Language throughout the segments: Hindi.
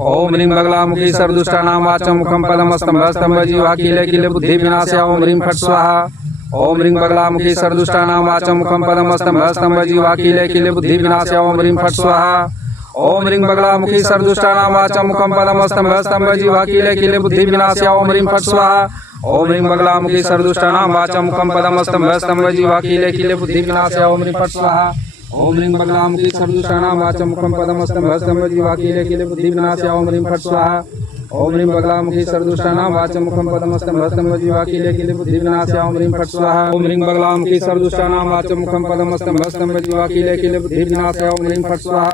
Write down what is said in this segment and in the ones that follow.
ओम ह्रीं बगलामुखी सर्वदुष्टानां वाचं मुखं पदमस्तंभस्तंभजीवाकीले बुद्धिविनाशाय ओम ह्रीं फट् स्वाहा। ओम ह्रीं बगलामुखी सर्वदुष्टानां वाचं मुखं पदमस्तंभस्तंभजीवाकीले बुद्धिविनाशाय ओम ह्रीं फट् स्वाहा। ओम ह्रीं बगलामुखी सर्वदुष्टानां वाचं मुखं पदमस्तंभस्तंभजीवाकीले बुद्धिविनाशाय ओम ह्रीं फट् स्वाहा। ओम ह्रीं बगलामुखी सर्वदुष्टानां वाचं मुखं पदमस्तंभस्तंभजीवाकीले बुद्धिविनाशाय ओम ह्रीं फट् स्वाहा। ओम ह्रीं बगलामुखी सर्वदुष्टानां वाचं मुखं पदमस्तंभस्तंभजीवाकीले बुद्धिविनाशाय ओम ह्रीं फट् स्वाहा। ओम ह्रीं बगलामुखी सर्वदुष्टानां वाचं मुखं पदमस्तंभस्तंभजीवाकीले बुद्धिविनाशाय ओम ह्रीं फट् स्वाहा। ओम ह्रीं बगलामुखी सर्वदुष्टानां वाचं मुखं पदमस्तंभस्तंभजीवाकीले बुद्धिविनाशाय ओम ह्रीं फट् स्वाहा।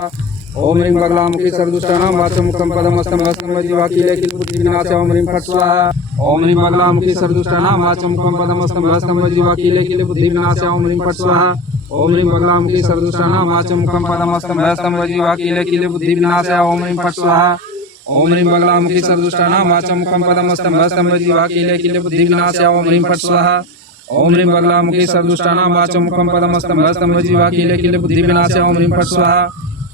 ओम ह्रीं बगलामुखी सर्वदुष्टानां वाचं मुखं पदमस्तंभस्तंभजीवाकीले बुद्धिविनाशाय ओम ह्रीं फट् स्वाहा। ओम ह्रीं बगलामुखी सर्वदुष्टानां वाचं मुखं पदमस्तंभस्तंभजीवाकीले बुद्धिविनाशाय ओम ह्रीं फट् स्वाहा। ओम ह्रीं बगलामुखी सर्वदुष्टानां वाचं मुखं पदमस्तंभस्तंभजीवाकीले बुद्धिविनाशाय ओम ह्रीं फट् स्वाहा। ओम ह्रीं बगलामुखी सर्वदुष्टानां वाचं मुखं पदमस्तंभस्तंभजीवाकीले बुद्धिविनाशाय ओम ह्रीं फट् स्वाहा। ओम ह्रीं बगलामुखी सर्वदुष्टानां वाचं मुखं पदमस्तंभस्तंभजीवाकीले बुद्धिविनाशाय ओम ह्रीं फट् स्वाहा।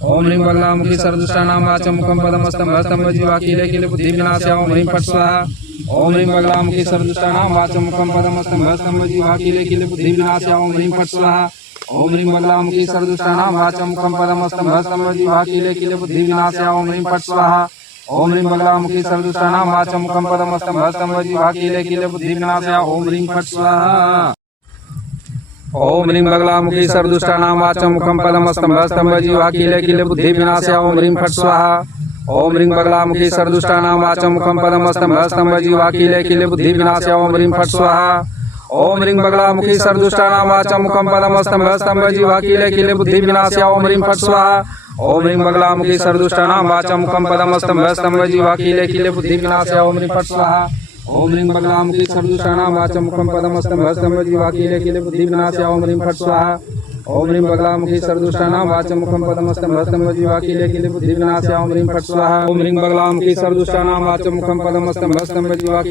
ओम ह्रीं बगलामुखी सर्वदुष्टानां वाचं मुखं पदमस्तंभस्तंभजीवाकीले बुद्धिविनाशाय ओम ह्रीं फट् स्वाहा। ओम ह्रीं बगलामुखी सर्वदुष्टानां वाचं मुखं पदमस्तंभस्तंभजीवाकीले बुद्धिविनाशाय ओम ह्रीं फट् स्वाहा। ओम ह्रीं बगलामुखी सर्वदुष्टानां वाचं मुखं पदमस्तंभस्तंभजीवाकीले बुद्धिविनाशाय ओम ह्रीं फट् स्वाहा। ओम ह्रीं बगलामुखी सर्वदुष्टानां वाचं मुखं पदमस्तंभस्तंभजीवाकीले बुद्धिविनाशाय ओम ह्रीं फट् स्वाहा। ओम ह्रीं बगलामुखी सर्वदुष्टानां वाचं मुखं पदमस्तंभस्तंभजीवाकीले बुद्धिविनाशाय ओम ह्रीं फट् स्वाहा। ओम ह्रीं बगलामुखी सर्वदुष्टानां वाचं मुखं पदमस्तंभस्तंभजीवाकीले बुद्धिविनाशाय ओम ह्रीं फट् स्वाहा। ओम ह्रीं बगलामुखी सर्वदुष्टानां वाचं मुखं पदमस्तंभस्तंभजीवाकीले बुद्धिविनाशाय ओम ह्रीं फट् स्वाहा। ओम ह्रीं बगलामुखी सर्वदुष्टानां वाचं मुखं पदमस्तंभस्तंभजीवाकीले बुद्धिविनाशाय ओम ह्रीं फट् स्वाहा। ओम ह्रीं बगलामुखी सर्वदुष्टानां वाचं मुखं पदमस्तंभस्तंभजीवाकीले बुद्धिविनाशाय ओम ह्रीं फट् स्वाहा। ओम ह्रीं बगलामुखी सर्वदुष्टानां वाचं मुखं पदमस्तंभस्तंभजीवाकीले बुद्धिविनाशाय ओम ह्रीं फट् स्वाहा। ओम ह्रीं बगलामुखी सर्वदुष्टानां वाचं मुखं पदमस्तंभस्तंभजीवाकीले बुद्धिविनाशाय ओम ह्रीं फट् स्वाहा। ओम ह्रीं बगलामुखी सर्वदुष्टानां वाचं मुखं पदमस्तंभस्तंभजीवाकीले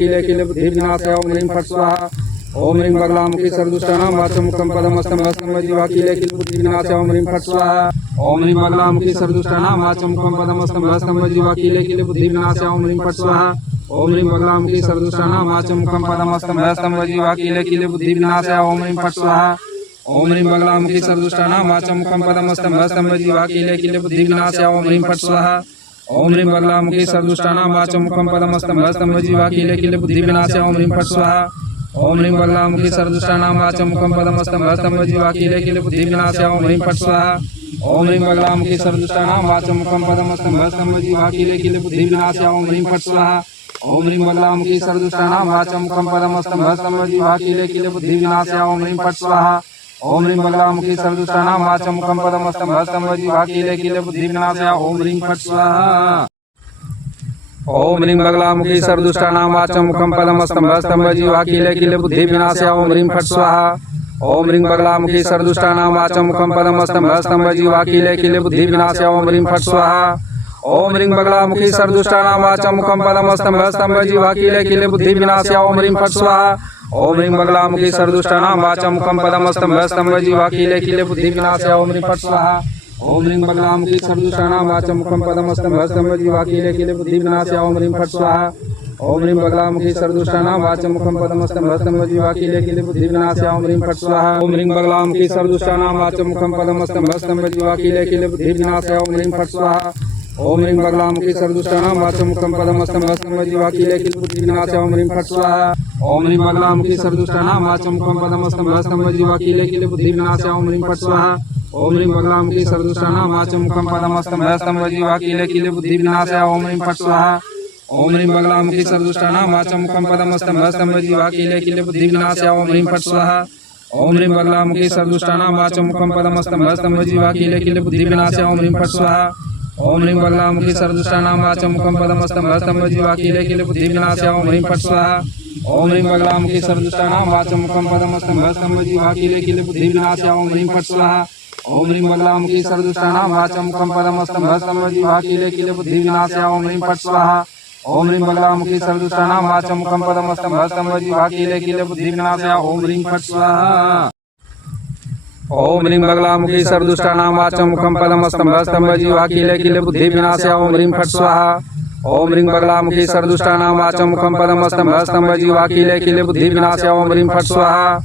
बुद्धिविनाशाय ओम ह्रीं फट् स्वाहा। ओम ह्रीं बगलामुखी सर्वदुष्टानां वाचं मुखं पदमस्तंभस्तंभजीवाकीले बुद्धिविनाशाय ओम ह्रीं फट् स्वाहा। ओम ह्रीं बगलामुखी सर्वदुष्टानां वाचं मुखं पदमस्तंभस्तंभजीवाकीले बुद्धिविनाशाय ओम ह्रीं फट् स्वाहा। ओम ह्रीं बगलामुखी सर्वदुष्टानां वाचं मुखं पदमस्तंभस्तंभजीवाकीले बुद्धिविनाशाय ओम ह्रीं फट् स्वाहा। ओम ह्रीं बगलामुखी सर्वदुष्टानां वाचं मुखं पदमस्तंभस्तंभजीवाकीले बुद्धिविनाशाय ओम ह्रीं फट् स्वाहा। ओम ह्रीं बगलामुखी सर्वदुष्टानां वाचं मुखं पदमस्तंभस्तंभजीवाकीले बुद्धिविनाशाय ओम ह्रीं फट् स्वाहा। ओम ह्रीं बगलामुखी सर्वदुष्टानां वाचं मुखं पदमस्तंभस्तंभजीवाकीले बुद्धिविनाशाय ओम ह्रीं फट् स्वाहा। ओम ह्रीं बगलामुखी सर्वदुष्टानां वाचं मुखं पदमस्तंभस्तंभजीवाकीले बुद्धिविनाशाय ओम ह्रीं फट् स्वाहा। ओम ह्रीं बगलामुखी सर्वदुष्टानां वाचं मुखं पदमस्तंभस्तंभजीवाकीले बुद्धिविनाशाय ओम ह्रीं फट् स्वाहा। ओम ह्रीं बगलामुखी सर्वदुष्टानां वाचं मुखं पदमस्तंभस्तंभजीवाकीले बुद्धिविनाशाय ओम ह्रीं फट् स्वाहा। ओम ह्रीं बगलामुखी सर्वदुष्टानां वाचं मुखं पदमस्तंभस्तंभजीवाकीले बुद्धिविनाशाय ओम ह्रीं फट् स्वाहा। ओम ह्रीं बगलामुखी सर्वदुष्टानां वाचं मुखं पदमस्तंभस्तंभजीवाकीले बुद्धिविनाशाय ओम ह्रीं फट् स्वाहा। ओम ह्रीं बगलामुखी सर्वदुष्टानां वाचं मुखं पदमस्तंभस्तंभजीवाकीले बुद्धिविनाशाय ओम ह्रीं फट् स्वाहा। ओम ह्रीं बगलामुखी सर्वदुष्टानां वाचं मुखं पदमस्तंभस्तंभजीवाकीले बुद्धिविनाशाय ओम ह्रीं फट् स्वाहा। ओम ह्रीं बगलामुखी सर्वदुष्टानां वाचं मुखं पदमस्तंभस्तंभजीवाकीले बुद्धिविनाशाय ओम ह्रीं फट् स्वाहा। ओम ह्रीं बगलामुखी सर्वदुष्टानां वाचं मुखं पदमस्तंभस्तंभजीवाकीले बुद्धिविनाशाय ओम ह्रीं फट् स्वाहा। ओम ह्रीं बगलामुखी सर्वदुष्टानां वाचं मुखं पदमस्तंभस्तंभजीवाकीले बुद्धिविनाशाय ओम ह्रीं फट् स्वाहा। ओम ह्रीं बगलामुखी सर्वदुष्टानां वाचं मुखं पदमस्तंभस्तंभजीवाकीले बुद्धिविनाशाय ओम ह्रीं फट् स्वाहा। ओम ह्रीं बगलामुखी सर्वदुष्टानां वाचं मुखं पदमस्तंभस्तंभजीवाकीले बुद्धिविनाशाय ओम ह्रीं फट् स्वाहा। ओम ह्रीं बगलामुखी सर्वदुष्टानां वाचं मुखं पदमस्तंभस्तंभजीवाकीले बुद्धिविनाशाय ओम ह्रीं फट् स्वाहा। ओम ह्रीं बगलामुखी सर्वदुष्टानां वाचं मुखं पदमस्तंभस्तंभजीवाकीले बुद्धिविनाशाय ओम ह्रीं फट् स्वाहा। ओम ह्रीं बगलामुखी सर्वदुष्टानां वाचं मुखं पदमस्तंभस्तंभजीवाकीले बुद्धिविनाशाय ओम ह्रीं फट् स्वाहा। ओम ह्रीं बगलामुखी सर्वदुष्टानां वाचं मुखं पदमस्तंभस्तंभजीवाकीले बुद्धिविनाशाय ओम ह्रीं फट् स्वाहा। ओम ह्रीं बगलामुखी सर्वदुष्टानां वाचं मुखं पदमस्तंभस्तंभजीवाकीले बुद्धिविनाशाय ओम ह्रीं फट् स्वाहा। ओम ह्रीं बगलामुखी सर्वदुष्टानां वाचं मुखं पदमस्तंभस्तंभजीवाकीले बुद्धिविनाशाय ओम ह्रीं फट् स्वाहा। ओम ह्रीं बगलामुखी सर्वदुष्टानां वाचं मुखं पदमस्तंभस्तंभजीवाकीले बुद्धिविनाशाय ओम ह्रीं फट् स्वाहा। ओम ह्रीं बगलामुखी सर्वदुष्टानां वाचं मुखं पदं स्तंभः स्तंभ जीवाखिले अखिले बुद्धि विनाशाय ओम ह्रीं फट् स्वाहा।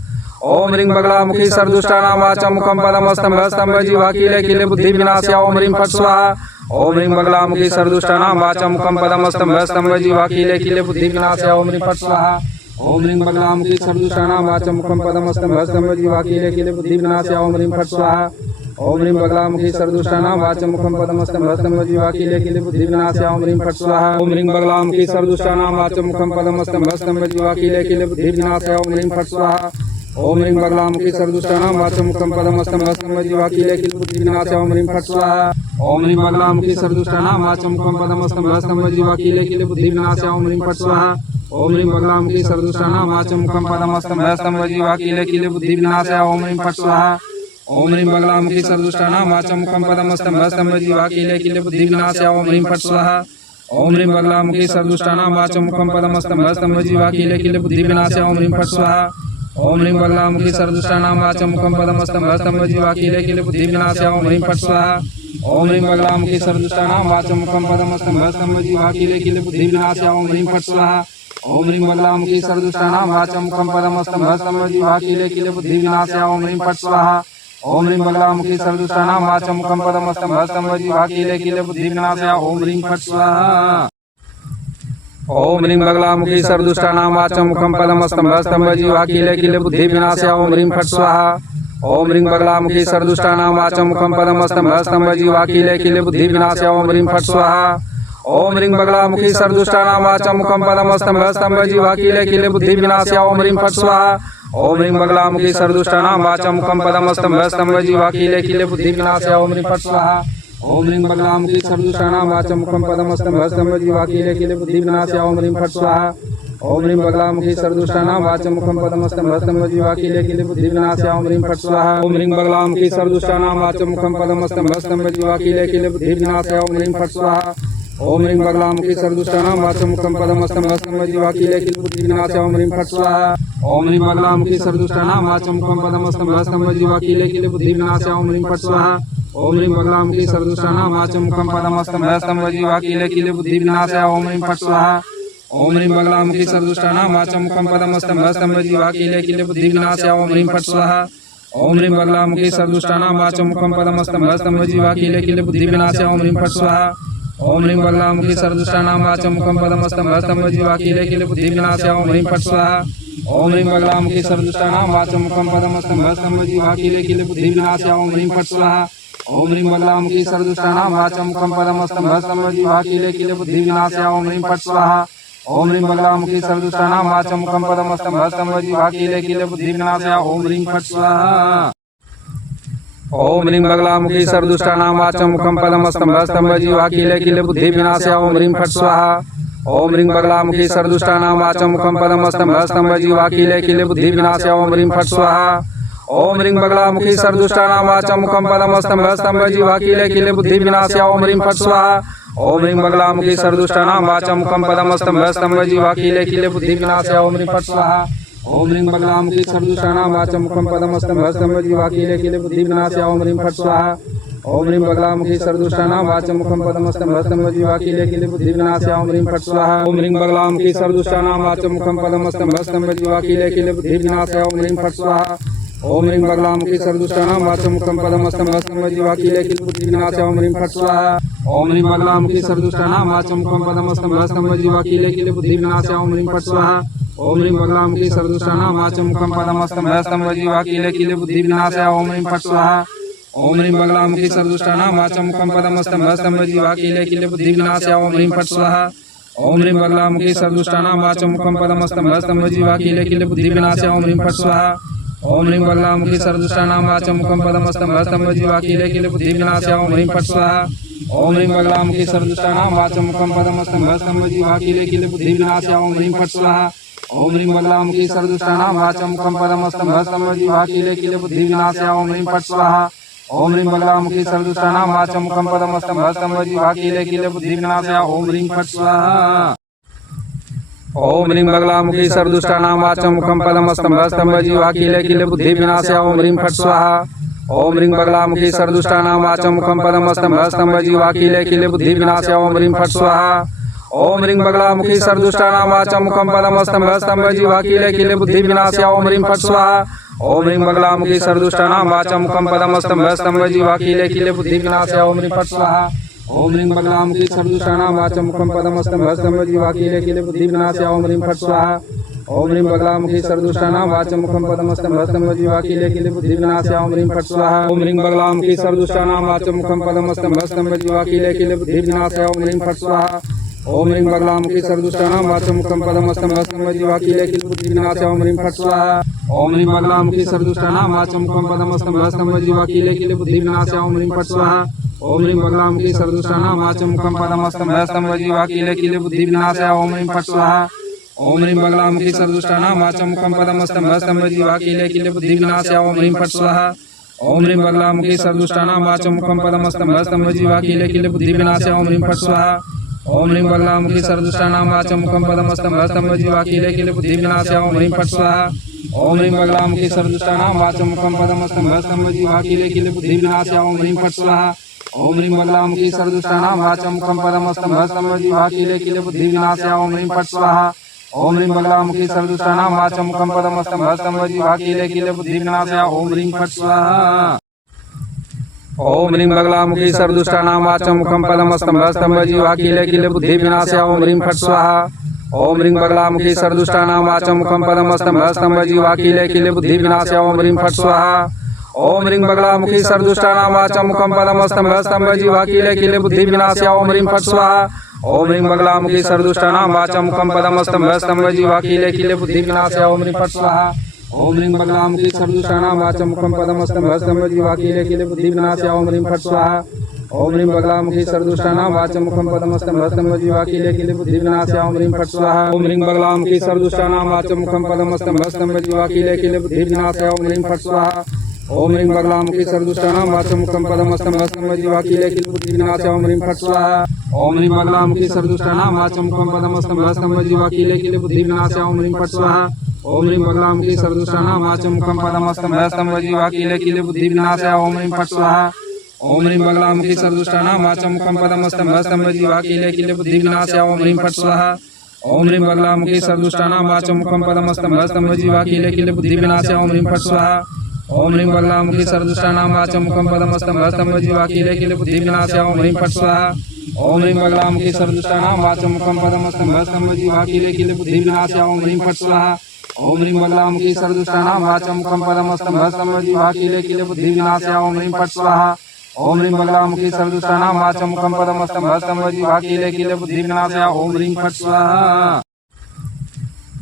ओम ह्रीं बगलामुखी सर्वदुष्टानां वाचं मुखं पदं स्तंभः स्तंभ जीवाखिले अखिले बुद्धि विनाशाय ओम ह्रीं फट् स्वाहा। ओम ह्रीं बगलामुखी सर्वदुष्टानां वाचं मुखं पदं स्तंभः स्तंभ जीवाखिले अखिले बुद्धि विनाशाय ओम ह्रीं फट् स्वाहा। ओम ह्रीं बगलामुखी सर्वदुष्टानां वाचं मुखं पदं स्तंभः स्तंभ जीवाखिले अखिले बुद्धि विनाशाय ओम ह्रीं फट् स्वाहा। ओम ह्रीं बगलामुखी सर्वदुष्टानां वाचं मुखं पदं स्तंभः स्तंभ जीवाखिले अखिले बुद्धि विनाशाय ओम ह्रीं फट् स्वाहा। ओम ह्रीं बगलामुखी सर्वदुष्टानां वाचं मुखं पदं स्तंभः स्तंभ जीवाखिले अखिले बुद्धि विनाशाय ओम ह्रीं फट् स्वाहा। ओम ह्रीं बगलामुखी सर्वदुष्टानां वाचं मुखं पदं स्तंभः स्तंभ जीवाखिले अखिले बुद्धि विनाशाय ओम ह्रीं फट् स्वाहा। ओम ह्रीं बगलामुखी सर्वदुष्टानां वाचं मुखं पदं स्तंभः स्तंभ जीवाखिले अखिले बुद्धि विनाशाय ओम ह्रीं फट् स्वाहा। ओम ह्रीं बगलामुखी सर्वदुष्टानां वाचं मुखं पदं स्तंभः स्तंभ जीवाखिले अखिले बुद्धि विनाशाय ओम ह्रीं फट् स्वाहा। ओम ह्रीं बगलामुखी सर्वदुष्टानां वाचं मुखं पदं स्तंभः स्तंभ जीवाखिले अखिले बुद्धि विनाशाय ओम ह्रीं फट् स्वाहा। ओम ह्रीं बगलामुखी सर्वदुष्टानां वाचं मुखं पदं स्तंभः स्तंभ जीवाखिले अखिले बुद्धि विनाशाय ओम ह्रीं फट् स्वाहा। ओम ह्रीं बगलामुखी सर्वदुष्टानां वाचं मुखं पदं स्तंभः स्तंभ जीवाखिले अखिले बुद्धि विनाशाय ओम ह्रीं फट् स्वाहा। ओम ह्रीं बगलामुखी सर्वदुष्टानां वाचं मुखं पदं स्तंभः स्तंभ जीवाखिले अखिले बुद्धि विनाशाय ओम ह्रीं फट् स्वाहा। ओम ह्रीं बगलामुखी सर्वदुष्टानां वाचं मुखं पदं स्तंभः स्तंभ जीवाखिले अखिले बुद्धि विनाशाय ओम ह्रीं फट् स्वाहा। ओम ह्रीं बगलामुखी सर्वदुष्टानां वाचं मुखं पदं स्तंभः स्तंभ जीवाखिले अखिले बुद्धि विनाशाय ओम ह्रीं फट् स्वाहा। ओम ह्रीं बगलामुखी सर्वदुष्टानां वाचं मुखं पदं स्तंभः स्तंभ जीवाखिले अखिले बुद्धि विनाशाय ओम ह्रीं फट् स्वाहा। ओम ह्रीं बगलामुखी सर्वदुष्टानां वाचं मुखं पदं स्तंभः स्तंभ जीवाखिले अखिले बुद्धि विनाशाय ओम ह्रीं फट् स्वाहा। ओम ह्रीं बगलामुखी सर्वदुष्टानां वाचं मुखं पदं स्तंभः स्तंभ जीवाखिले अखिले बुद्धि विनाशाय ओम ह्रीं फट् स्वाहा। ओम ह्रीं बगलामुखी सर्वदुष्टानां वाचं मुखं पदं स्तंभः स्तंभ जीवाखिले अखिले बुद्धि विनाशाय ओम ह्रीं फट् स्वाहा। ओम ह्रीं बगलामुखी सर्वदुष्टानां वाचं मुखं पदं स्तंभः स्तंभ जीवाखिले अखिले बुद्धि विनाशाय ओम ह्रीं फट् स्वाहा। ओम ह्रीं बगलामुखी सर्वदुष्टानां वाचं मुखं पदं स्तंभः स्तंभ जीवाखिले अखिले बुद्धि विनाशाय ओम ह्रीं फट् स्वाहा। ओम ह्रीं बगलामुखी सर्वदुष्टानां वाचं मुखं पदं स्तंभः स्तंभ जीवाखिले अखिले बुद्धि विनाशाय ओम ह्रीं फट् स्वाहा। ओम ह्रीं बगलामुखी सर्वदुष्टानां वाचं मुखं पदं स्तंभः स्तंभ जीवाखिले अखिले बुद्धि विनाशाय ओम ह्रीं फट् स्वाहा। ओम ह्रीं बगलामुखी सर्वदुष्टानां वाचं मुखं पदं स्तंभः स्तंभ जीवाखिले अखिले बुद्धि विनाशाय ओम ह्रीं फट् स्वाहा। ओम ह्रीं बगलामुखी सर्वदुष्टानां वाचं मुखं पदं स्तंभः स्तंभ जीवाखिले अखिले बुद्धि विनाशाय ओम ह्रीं फट् स्वाहा। ओम ह्रीं बगलामुखी सर्वदुष्टानां वाचं मुखं पदं स्तंभः स्तंभ जीवाखिले अखिले बुद्धि विनाशाय ओम ह्रीं फट् स्वाहा। ओम ह्रीं बगलामुखी सर्वदुष्टानां वाचं मुखं पदं स्तंभः स्तंभ जीवाखिले अखिले बुद्धि विनाशाय ओम ह्रीं फट् स्वाहा। ओम ह्रीं बगलामुखी सर्वदुष्टानां वाचं मुखं पदं स्तंभः स्तंभ जीवाखिले अखिले बुद्धि विनाशाय ओम ह्रीं फट् स्वाहा। ओम ह्रीं बगलामुखी सर्वदुष्टानां वाचं मुखं पदं स्तंभः स्तंभ जीवाखिले अखिले बुद्धि विनाशाय ओम ह्रीं फट् स्वाहा। ओम ह्रीं बगलामुखी सर्वदुष्टानां वाचं मुखं पदं स्तंभः स्तंभ जीवाखिले अखिले बुद्धि विनाशाय ओम ह्रीं फट् स्वाहा। ओम ह्रीं बगलामुखी सर्वदुष्टानां वाचं मुखं पदं स्तंभः स्तंभ जीवाखिले अखिले बुद्धि विनाशाय ओम ह्रीं फट् स्वाहा। ओम ह्रीं बगलामुखी सर्वदुष्टानां वाचं मुखं पदं स्तंभः स्तंभ जीवाखिले अखिले बुद्धि विनाशाय ओम ह्रीं फट् स्वाहा। ओम ह्रीं बगलामुखी सर्वदुष्टानां वाचं मुखं पदं स्तंभः स्तंभ जीवाखिले अखिले बुद्धि विनाशाय ओम ह्रीं फट् स्वाहा। ओम ह्रीं बगलामुखी सर्वदुष्टानां वाचं मुखं पदं स्तंभः स्तंभ जीवाखिले अखिले बुद्धि विनाशाय ओम ह्रीं फट् स्वाहा। ओम ह्रीं बगलामुखी सर्वदुष्टानां वाचं मुखं पदं स्तंभः स्तंभ जीवाखिले अखिले बुद्धि विनाशाय ओम ह्रीं फट् स्वाहा। ओम ह्रीं बगलामुखी सर्वदुष्टानां वाचं मुखं पदं स्तंभः स्तंभ जीवाखिले अखिले बुद्धि विनाशाय ओम ह्रीं फट् स्वाहा। ओम ह्रीं बगलामुखी सर्वदुष्टानां वाचं मुखं पदं स्तंभः स्तंभ जीवाखिले अखिले बुद्धि विनाशाय ओम ह्रीं फट् स्वाहा। ओम ह्रीं बगलामुखी सर्वदुष्टानां वाचं मुखं पदं स्तंभः स्तंभ जीवाखिले अखिले बुद्धि विनाशाय ओम ह्रीं फट् स्वाहा। ओम ह्रीं बगलामुखी सर्वदुष्टानां वाचं मुखं पदं स्तंभः स्तंभ जीवाखिले अखिले बुद्धि विनाशाय ओम ह्रीं फट् स्वाहा। ओम ह्रीं बगलामुखी सर्वदुष्टानां वाचं मुखं पदं स्तंभः स्तंभ जीवाखिले अखिले बुद्धि विनाशाय ओम ह्रीं फट् स्वाहा। ओम ह्रीं बगलामुखी सर्वदुष्टानां वाचं मुखं पदं स्तंभः स्तंभ जीवाखिले अखिले बुद्धि विनाशाय ओम ह्रीं फट् स्वाहा। ओम ह्रीं बगलामुखी सर्वदुष्टानां वाचं मुखं पदं स्तंभः स्तंभ जीवाखिले अखिले बुद्धि विनाशाय ओम ह्रीं फट् स्वाहा। ओम ह्रीं बगलामुखी सर्वदुष्टानां वाचं मुखं पदं स्तंभः स्तंभ जीवाखिले अखिले बुद्धि विनाशाय ओम ह्रीं फट् स्वाहा। ओम ह्रीं बगलामुखी सर्वदुष्टानां वाचं मुखं पदं स्तंभः स्तंभ जीवाखिले अखिले बुद्धि विनाशाय ओम ह्रीं फट् स्वाहा। ओम ह्रीं बगलामुखी सर्वदुष्टानां वाचं मुखं पदं स्तंभः स्तंभ जीवाखिले अखिले बुद्धि विनाशाय ओम ह्रीं फट् स्वाहा। ओम ह्रीं बगलामुखी सर्वदुष्टानां वाचं मुखं पदं स्तंभः स्तंभ जीवाखिले अखिले बुद्धि विनाशाय ओम ह्रीं फट् स्वाहा। ओम ह्रीं बगलामुखी सर्वदुष्टानां वाचं मुखं पदं स्तंभः स्तंभ जीवाखिले अखिले बुद्धि विनाशाय ओम ह्रीं फट् स्वाहा। ओम ह्रीं बगलामुखी सर्वदुष्टानां वाचं मुखं पदं स्तंभः स्तंभ जीवाखिले अखिले बुद्धि विनाशाय ओम ह्रीं फट् स्वाहा। ओम ह्रीं बगलामुखी सर्वदुष्टानां वाचं मुखं पदं स्तंभः स्तंभ जीवाखिले अखिले बुद्धि विनाशाय ओम ह्रीं फट् स्वाहा। ओम ह्रीं बगलामुखी सर्वदुष्टानां वाचं मुखं पदं स्तंभः स्तंभजीवा कीले बुद्धि विनाशाय ओम ह्रीं फट् स्वाहा ओम ह्रीं बगलामुखी सर्वदुष्टानां वाचं मुखं पदं स्तंभः स्तंभजीवा कीले बुद्धि विनाशाय ओम ह्रीं फट् स्वाहा ओम ह्रीं बगलामुखी सर्वदुष्टानां वाचं मुखं पदं स्तंभः स्तंभजीवा कीले बुद्धि विनाशाय ओम ह्रीं फट् स्वाहा ओम ह्रीं बगलामुखी सर्वदुष्टानां वाचं मुखं पदं स्तंभः स्तंभजीवा कीले बुद्धि विनाशाय ओम ह्रीं फट् स्वाहा ओम ह्रीं बगलामुखी सर्वदुष्टानां वाचं मुखं पदं स्तंभः स्तंभजीवा कीले बुद्धि विनाशाय ओम ह्रीं फट् स्वाहा ओम ह्रीं बगलामुखी सर्वदुष्टानां वाचं मुखं पदं स्तंभः स्तंभजीवा कीले बुद्धि विनाशाय ओम ह्रीं फट् स्वाहा ओम ह्रीं बगलामुखी सर्वदुष्टानां वाचं मुखं पदं स्तंभः स्तंभजीवा कीले बुद्धि विनाशाय ओम ह्रीं फट् स्वाहा ओम ह्रीं बगलामुखी सर्वदुष्टानां वाचं मुखं पदं स्तंभः स्तंभजीवा कीले बुद्धि विनाशाय ओम ह्रीं फट् स्वाहा ओम ह्रीं बगलामुखी सर्वदुष्टानां वाचं मुखं पदं स्तंभः स्तंभजीवा कीले बुद्धि विनाशाय ओम ह्रीं फट् स्वाहा ओम ह्रीं बगलामुखी सर्वदुष्टानां वाचं मुखं पदं स्तंभः स्तंभजीवा कीले बुद्धि विनाशाय ओम ह्रीं फट् स्वाहा ओम ह्रीं बगलामुखी सर्वदुष्टानां वाचं मुखं पदं स्तंभः स्तंभजीवा कीले बुद्धि विनाशाय ओम ह्रीं फट् स्वाहा ओम ह्रीं बगलामुखी सर्वदुष्टानां वाचं मुखं पदं स्तंभः स्तंभजीवा कीले बुद्धि विनाशाय ओम ह्रीं फट् स्वाहा ओम ह्रीं बगलामुखी सर्वदुष्टानां वाचं मुखं पदं स्तंभः स्तंभजीवा कीले बुद्धि विनाशाय ओम ह्रीं फट् स्वाहा ओम ह्रीं बगलामुखी सर्वदुष्टानां वाचं मुखं पदं स्तंभः स्तंभजीवा कीले बुद्धि विनाशाय ओम ह्रीं फट् स्वाहा ओम ह्रीं बगलामुखी सर्वदुष्टानां वाचं मुखं पदं स्तंभः स्तंभजीवा कीले बुद्धि विनाशाय ओम ह्रीं फट् स्वाहा ओम ह्रीं बगलामुखी सर्वदुष्टानां वाचं मुखं पदं स्तंभः स्तंभजीवा कीले बुद्धि विनाशाय ओम ह्रीं फट् स्वाहा ओम ह्रीं बगलामुखी सर्वदुष्टानां वाचं मुखं पदं स्तंभः स्तंभजीवा कीले बुद्धि विनाशाय ओम ह्रीं फट् स्वाहा ओम ह्रीं बगलामुखी सर्वदुष्टानां वाचं मुखं पदं स्तंभः स्तंभजीवा कीले बुद्धि विनाशाय ओम ह्रीं फट् स्वाहा ओम ह्रीं बगलामुखी सर्वदुष्टानां वाचं मुखं पदं स्तंभः स्तंभजीवा कीले बुद्धि विनाशाय ओम ह्रीं फट् स्वाहा ओम ह्रीं बगलामुखी सर्वदुष्टानां वाचं मुखं पदं स्तंभः स्तंभजीवा कीले बुद्धि विनाशाय ओम ह्रीं फट् स्वाहा ओम ह्रीं बगलामुखी सर्वदुष्टानां वाचं मुखं पदं स्तंभः स्तंभजीवा कीले बुद्धि विनाशाय ओम ह्रीं फट् स्वाहा ओम ह्रीं बगलामुखी सर्वदुष्टानां वाचं मुखं पदं स्तंभः स्तंभजीवा कीले बुद्धि विनाशाय ओम ह्रीं फट् स्वाहा ओम ह्रीं बगलामुखी सर्वदुष्टानां वाचं मुखं पदं स्तंभः स्तंभजीवा कीले बुद्धि विनाशाय ओम ह्रीं फट् स्वाहा ओम ह्रीं बगलामुखी सर्वदुष्टानां वाचं मुखं पदं स्तंभः स्तंभजीवा कीले बुद्धि विनाशाय ओम ह्रीं फट् स्वाहा ओम ह्रीं बगलामुखी सर्वदुष्टानां वाचं मुखं पदं स्तंभः स्तंभजीवा कीले बुद्धि विनाशाय ओम ह्रीं फट् स्वाहा ओम ह्रीं बगलामुखी सर्वदुष्टानां वाचं मुखं पदं स्तंभः स्तंभजीवा कीले बुद्धि विनाशाय ओम ह्रीं फट् स्वाहा ओम ह्रीं बगलामुखी सर्वदुष्टानां वाचं मुखं पदं स्तंभः स्तंभजीवा कीले बुद्धि विनाशाय ओम ह्रीं फट् स्वाहा ओम ह्रीं बगलामुखी सर्वदुष्टानां वाचं मुखं पदं स्तंभः स्तंभजीवा कीले बुद्धि विनाशाय ओम ह्रीं फट् स्वाहा ओम ह्रीं बगलामुखी सर्वदुष्टानां वाचं मुखं पदं स्तंभः स्तंभजीवा कीले बुद्धि विनाशाय ओम ह्रीं फट् स्वाहा ओम ह्रीं बगलामुखी सर्वदुष्टानां वाचं मुखं पदं स्तंभः स्तंभजीवा कीले बुद्धि विनाशाय ओम ह्रीं फट् स्वाहा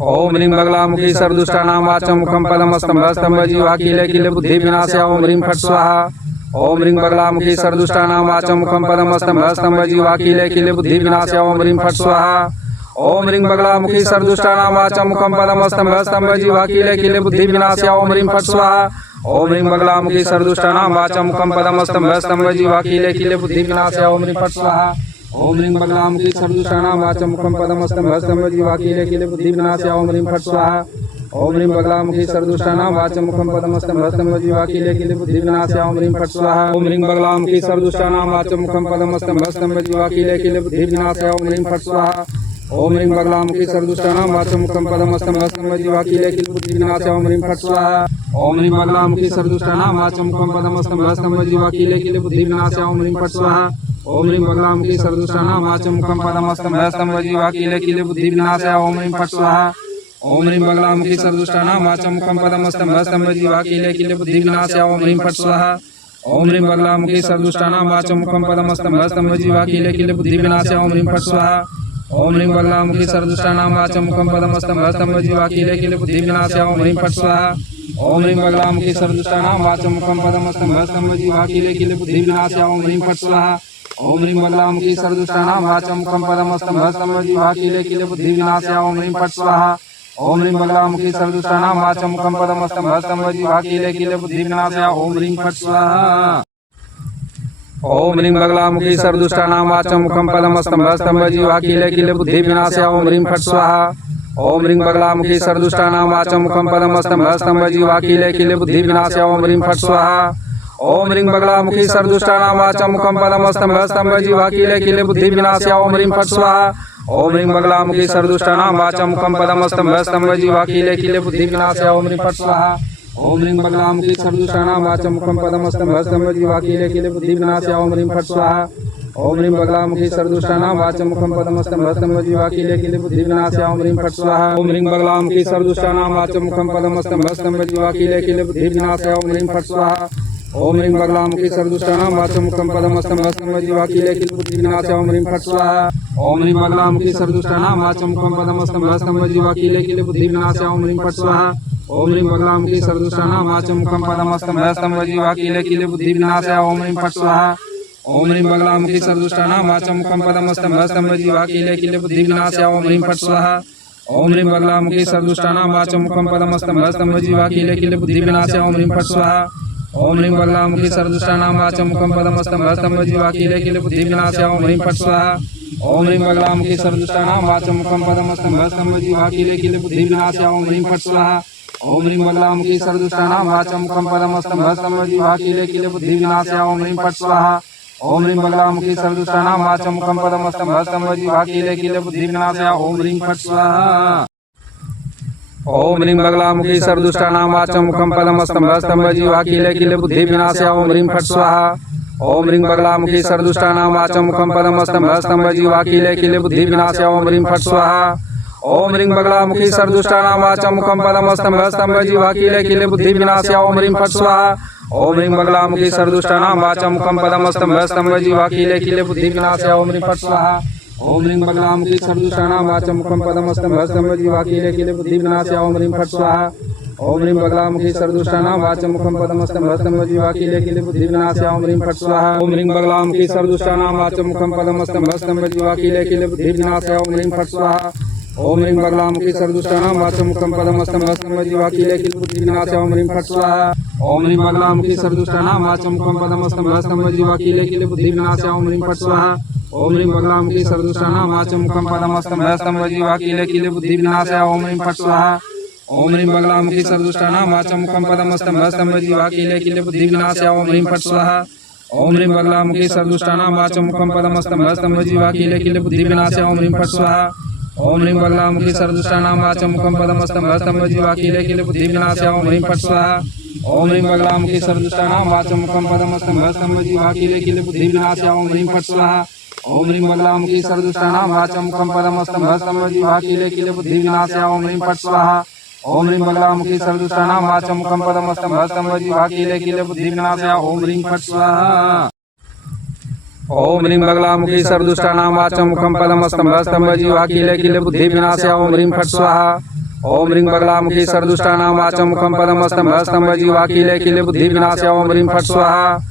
ओम ह्रीं बगलामुखी सर्वदुष्टानां वाचं मुखं पदं स्तंभः स्तंभजीवा कीले बुद्धि विनाशाय ओम ह्रीं फट् स्वाहा ओम ह्रीं बगलामुखी सर्वदुष्टानां वाचं मुखं पदं स्तंभः स्तंभजीवा कीले बुद्धि विनाशाय ओम ह्रीं फट् स्वाहा ओम ह्रीं बगलामुखी सर्वदुष्टानां वाचं मुखं पदं स्तंभः स्तंभजीवा कीले बुद्धि विनाशाय ओम ह्रीं फट् स्वाहा ओम ह्रीं बगलामुखी सर्वदुष्टानां वाचं मुखं पदं स्तंभः स्तंभजीवा कीले बुद्धि विनाशाय ओम ह्रीं फट् स्वाहा ओम ह्रीं बगलामुखी सर्वदुष्टानां वाचं मुखं पदं स्तंभः स्तंभजीवा कीले बुद्धि विनाशाय ओम ह्रीं फट् स्वाहा ओम ह्रीं बगलामुखी सर्वदुष्टानां वाचं मुखं पदं स्तंभः स्तंभजीवा कीले बुद्धि विनाशाय ओम ह्रीं फट् स्वाहा ओम ह्रीं बगलामुखी सर्वदुष्टानां वाचं मुखं पदं स्तंभः स्तंभजीवा कीले बुद्धि विनाशाय ओम ह्रीं फट् स्वाहा ओम ह्रीं बगलामुखी सर्वदुष्टानां वाचं मुखं पदं स्तंभः स्तंभजीवा कीले बुद्धि विनाशाय ओम ह्रीं फट् स्वाहा ओम ह्रीं बगलामुखी सर्वदुष्टानां वाचं मुखं पदं स्तंभः स्तंभजीवा कीले बुद्धि विनाशाय ओम ह्रीं फट् स्वाहा ओम ह्रीं बगलामुखी सर्वदुष्टानां वाचं मुखं पदं स्तंभः स्तंभजीवा कीले बुद्धि विनाशाय ओम ह्रीं फट् स्वाहा ओम ह्रीं बगलामुखी सर्वदुष्टानां वाचं मुखं पदं स्तंभः स्तंभजीवा कीले बुद्धि विनाशाय ओम ह्रीं फट् स्वाहा ओम ह्रीं बगलामुखी सर्वदुष्टानां वाचं मुखं पदं स्तंभः स्तंभजीवा कीले बुद्धि विनाशाय ओम ह्रीं फट् स्वाहा ओम ह्रीं बगलामुखी सर्वदुष्टानां वाचं मुखं पदं स्तंभः स्तंभजीवा कीले बुद्धि विनाशाय ओम ह्रीं फट् स्वाहा ओम ह्रीं बगलामुखी सर्वदुष्टानां वाचं मुखं पदं स्तंभः स्तंभजीवा कीले बुद्धि विनाशाय ओम ह्रीं फट् स्वाहा ओम ह्रीं बगलामुखी सर्वदुष्टानां वाचं मुखं पदं स्तंभः स्तंभजीवा कीले बुद्धि विनाशाय ओम ह्रीं फट् स्वाहा ओम ह्रीं बगलामुखी सर्वदुष्टानां वाचं मुखं पदं स्तंभः स्तंभजीवा कीले बुद्धि विनाशाय ओम ह्रीं फट् स्वाहा ओम ह्रीं बगलामुखी सर्वदुष्टानां वाचं मुखं पदं स्तंभः स्तंभजीवा कीले बुद्धि विनाशाय ओम ह्रीं फट् स्वाहा ओम ह्रीं बगलामुखी सर्वदुष्टानां वाचं मुखं पदं स्तंभः स्तंभजीवा कीले बुद्धि विनाशाय ओम ह्रीं फट् स्वाहा ओम ह्रीं बगलामुखी सर्वदुष्टानां वाचं मुखं पदं स्तंभः स्तंभः जीवा कीले बुद्धि विनाशाय ओम ह्रीं फट् स्वाहा ओम ह्रीं बगलामुखी सर्वदुष्टानां वाचं मुखं पदं स्तंभः स्तंभः जीवा कीले बुद्धि विनाशाय ओम ह्रीं फट् स्वाहा ओम ह्रीं बगलामुखी सर्वदुष्टानां वाचं मुखं पदं स्तंभः स्तंभः जीवा कीले बुद्धि विनाशाय ओम ह्रीं फट् स्वाहा ओम ह्रीं बगलामुखी सर्वदुष्टानां वाचं मुखं पदं स्तंभः स्तंभः जीवा कीले बुद्धि विनाशाय ओम ह्रीं फट् स्वाहा ओम ह्रीं बगलामुखी सर्वदुष्टानां वाचं मुखं पदं स्तंभः स्तंभः जीवा कीले बुद्धि विनाशाय ओम ह्रीं फट् स्वाहा ओम ह्रीं बगलामुखी सर्वदुष्टानां वाचं मुखं पदं स्तंभः स्तंभः जीवा कीले बुद्धि विनाशाय ओम ह्रीं फट् स्वाहा ओम ह्रीं बगलामुखी सर्वदुष्टानां वाचं मुखं पदं स्तंभः स्तंभः जीवा कीले बुद्धि विनाशाय ओम ह्रीं फट् स्वाहा ओम ह्रीं बगलामुखी सर्वदुष्टानां वाचं मुखं पदं स्तंभः स्तंभः जीवा कीले बुद्धि विनाशाय ओम ह्रीं फट् स्वाहा ओम ह्रीं बगलामुखी सर्वदुष्टानां वाचं मुखं पदं स्तंभः स्तंभः जीवा कीले बुद्धि विनाशाय ओम ह्रीं फट् स्वाहा ओम ह्रीं बगलामुखी सर्वदुष्टानां वाचं मुखं पदं स्तंभः स्तंभः जीवा कीले बुद्धि विनाशाय ओम ह्रीं फट् स्वाहा ओम ह्रीं बगलामुखी सर्वदुष्टानां वाचं मुखं पदं स्तंभः स्तंभः जीवा कीले बुद्धि विनाशाय ओम ह्रीं फट् स्वाहा ओम ह्रीं बगलामुखी सर्वदुष्टानां वाचं मुखं पदं स्तंभः स्तंभः जीवा कीले बुद्धि विनाशाय ओम ह्रीं फट् स्वाहा ओम ह्रीं बगलामुखी सर्वदुष्टानां वाचं मुखं पदं स्तंभः स्तंभः जीवा कीले बुद्धि विनाशाय ओम ह्रीं फट् स्वाहा ओम ह्रीं बगलामुखी सर्वदुष्टानां वाचं मुखं पदं स्तंभः स्तंभः जीवा कीले बुद्धि विनाशाय ओम ह्रीं फट् स्वाहा ओम ह्रीं बगलामुखी सर्वदुष्टानां वाचं मुखं पदं स्तंभः स्तंभः जीवा कीले बुद्धि विनाशाय ओम ह्रीं फट् स्वाहा ओम ह्रीं बगलामुखी सर्वदुष्टानां वाचं मुखं पदं स्तंभः स्तंभः जीवा कीले बुद्धि विनाशाय ओम ह्रीं फट् स्वाहा ओम ह्रीं बगलामुखी सर्वदुष्टानां वाचं मुखं पदं स्तंभः स्तंभः जीवा कीले बुद्धि विनाशाय ओम ह्रीं फट् स्वाहा ओम ह्रीं बगलामुखी सर्वदुष्टानां वाचं मुखं पदं स्तंभः स्तंभः जीवा कीले बुद्धि विनाशाय ओम ह्रीं फट् स्वाहा ओम ह्रीं बगलामुखी सर्वदुष्टानां वाचं मुखं पदं स्तंभः स्तंभः जीवा कीले बुद्धि विनाशाय ओम ह्रीं फट् स्वाहा ओम ह्रीं बगलामुखी सर्वदुष्टानां वाचं मुखं पदं स्तंभः स्तंभः जीवा कीले बुद्धि विनाशाय ओम ह्रीं फट् स्वाहा ओम ह्रीं बगलामुखी सर्वदुष्टानां वाचं मुखं पदं स्तंभः स्तंभः जीवा कीले बुद्धि विनाशाय ओम ह्रीं फट् स्वाहा ओम ह्रीं बगलामुखी सर्वदुष्टानां वाचं मुखं पदं स्तंभः स्तंभः जीवा कीले बुद्धि विनाशाय ओम ह्रीं फट् स्वाहा ओम ह्रीं बगलामुखी सर्वदुष्टानां वाचं मुखं पदं स्तंभः स्तंभः जीवा कीले बुद्धि विनाशाय ओम ह्रीं फट् स्वाहा ओम ह्रीं बगलामुखी सर्वदुष्टानां वाचं मुखं पदं स्तंभः स्तंभः जीवा कीले बुद्धि विनाशाय ओम ह्रीं फट् स्वाहा ओम ह्रीं बगलामुखी सर्वदुष्टानां वाचं मुखं पदं स्तंभः स्तंभः जीवा कीले बुद्धि विनाशाय ओम ह्रीं फट् स्वाहा ओम ह्रीं बगलामुखी सर्वदुष्टानां वाचं मुखं पदं स्तंभः स्तंभः जीवा कीले बुद्धि विनाशाय ओम ह्रीं फट् स्वाहा ओम ह्रीं बगलामुखी सर्वदुष्टानां वाचं मुखं पदं स्तंभः स्तंभः जीवा कीले बुद्धि विनाशाय ओम ह्रीं फट् स्वाहा ओम ह्रीं बगलामुखी सर्वदुष्टानां वाचं मुखं पदं स्तंभः स्तंभः जीवा कीले बुद्धि विनाशाय ओम ह्रीं फट् स्वाहा ओम ह्रीं बगलामुखी सर्वदुष्टानां वाचं मुखं पदं स्तंभः स्तंभः जीवा कीले बुद्धि विनाशाय ओम ह्रीं फट् स्वाहा ओम ह्रीं बगलामुखी सर्वदुष्टानां वाचं मुखं पदं स्तंभः स्तंभः जीवा कीले बुद्धि विनाशाय ओम ह्रीं फट् स्वाहा ओम ह्रीं बगलामुखी सर्वदुष्टानां वाचं मुखं पदं स्तंभः स्तंभः जीवा कीले बुद्धि विनाशाय ओम ह्रीं फट् स्वाहा ओम ह्रीं बगलामुखी सर्वदुष्टानां वाचं मुखं पदं स्तंभः स्तंभः जीवा कीले बुद्धि विनाशाय ओम ह्रीं फट् स्वाहा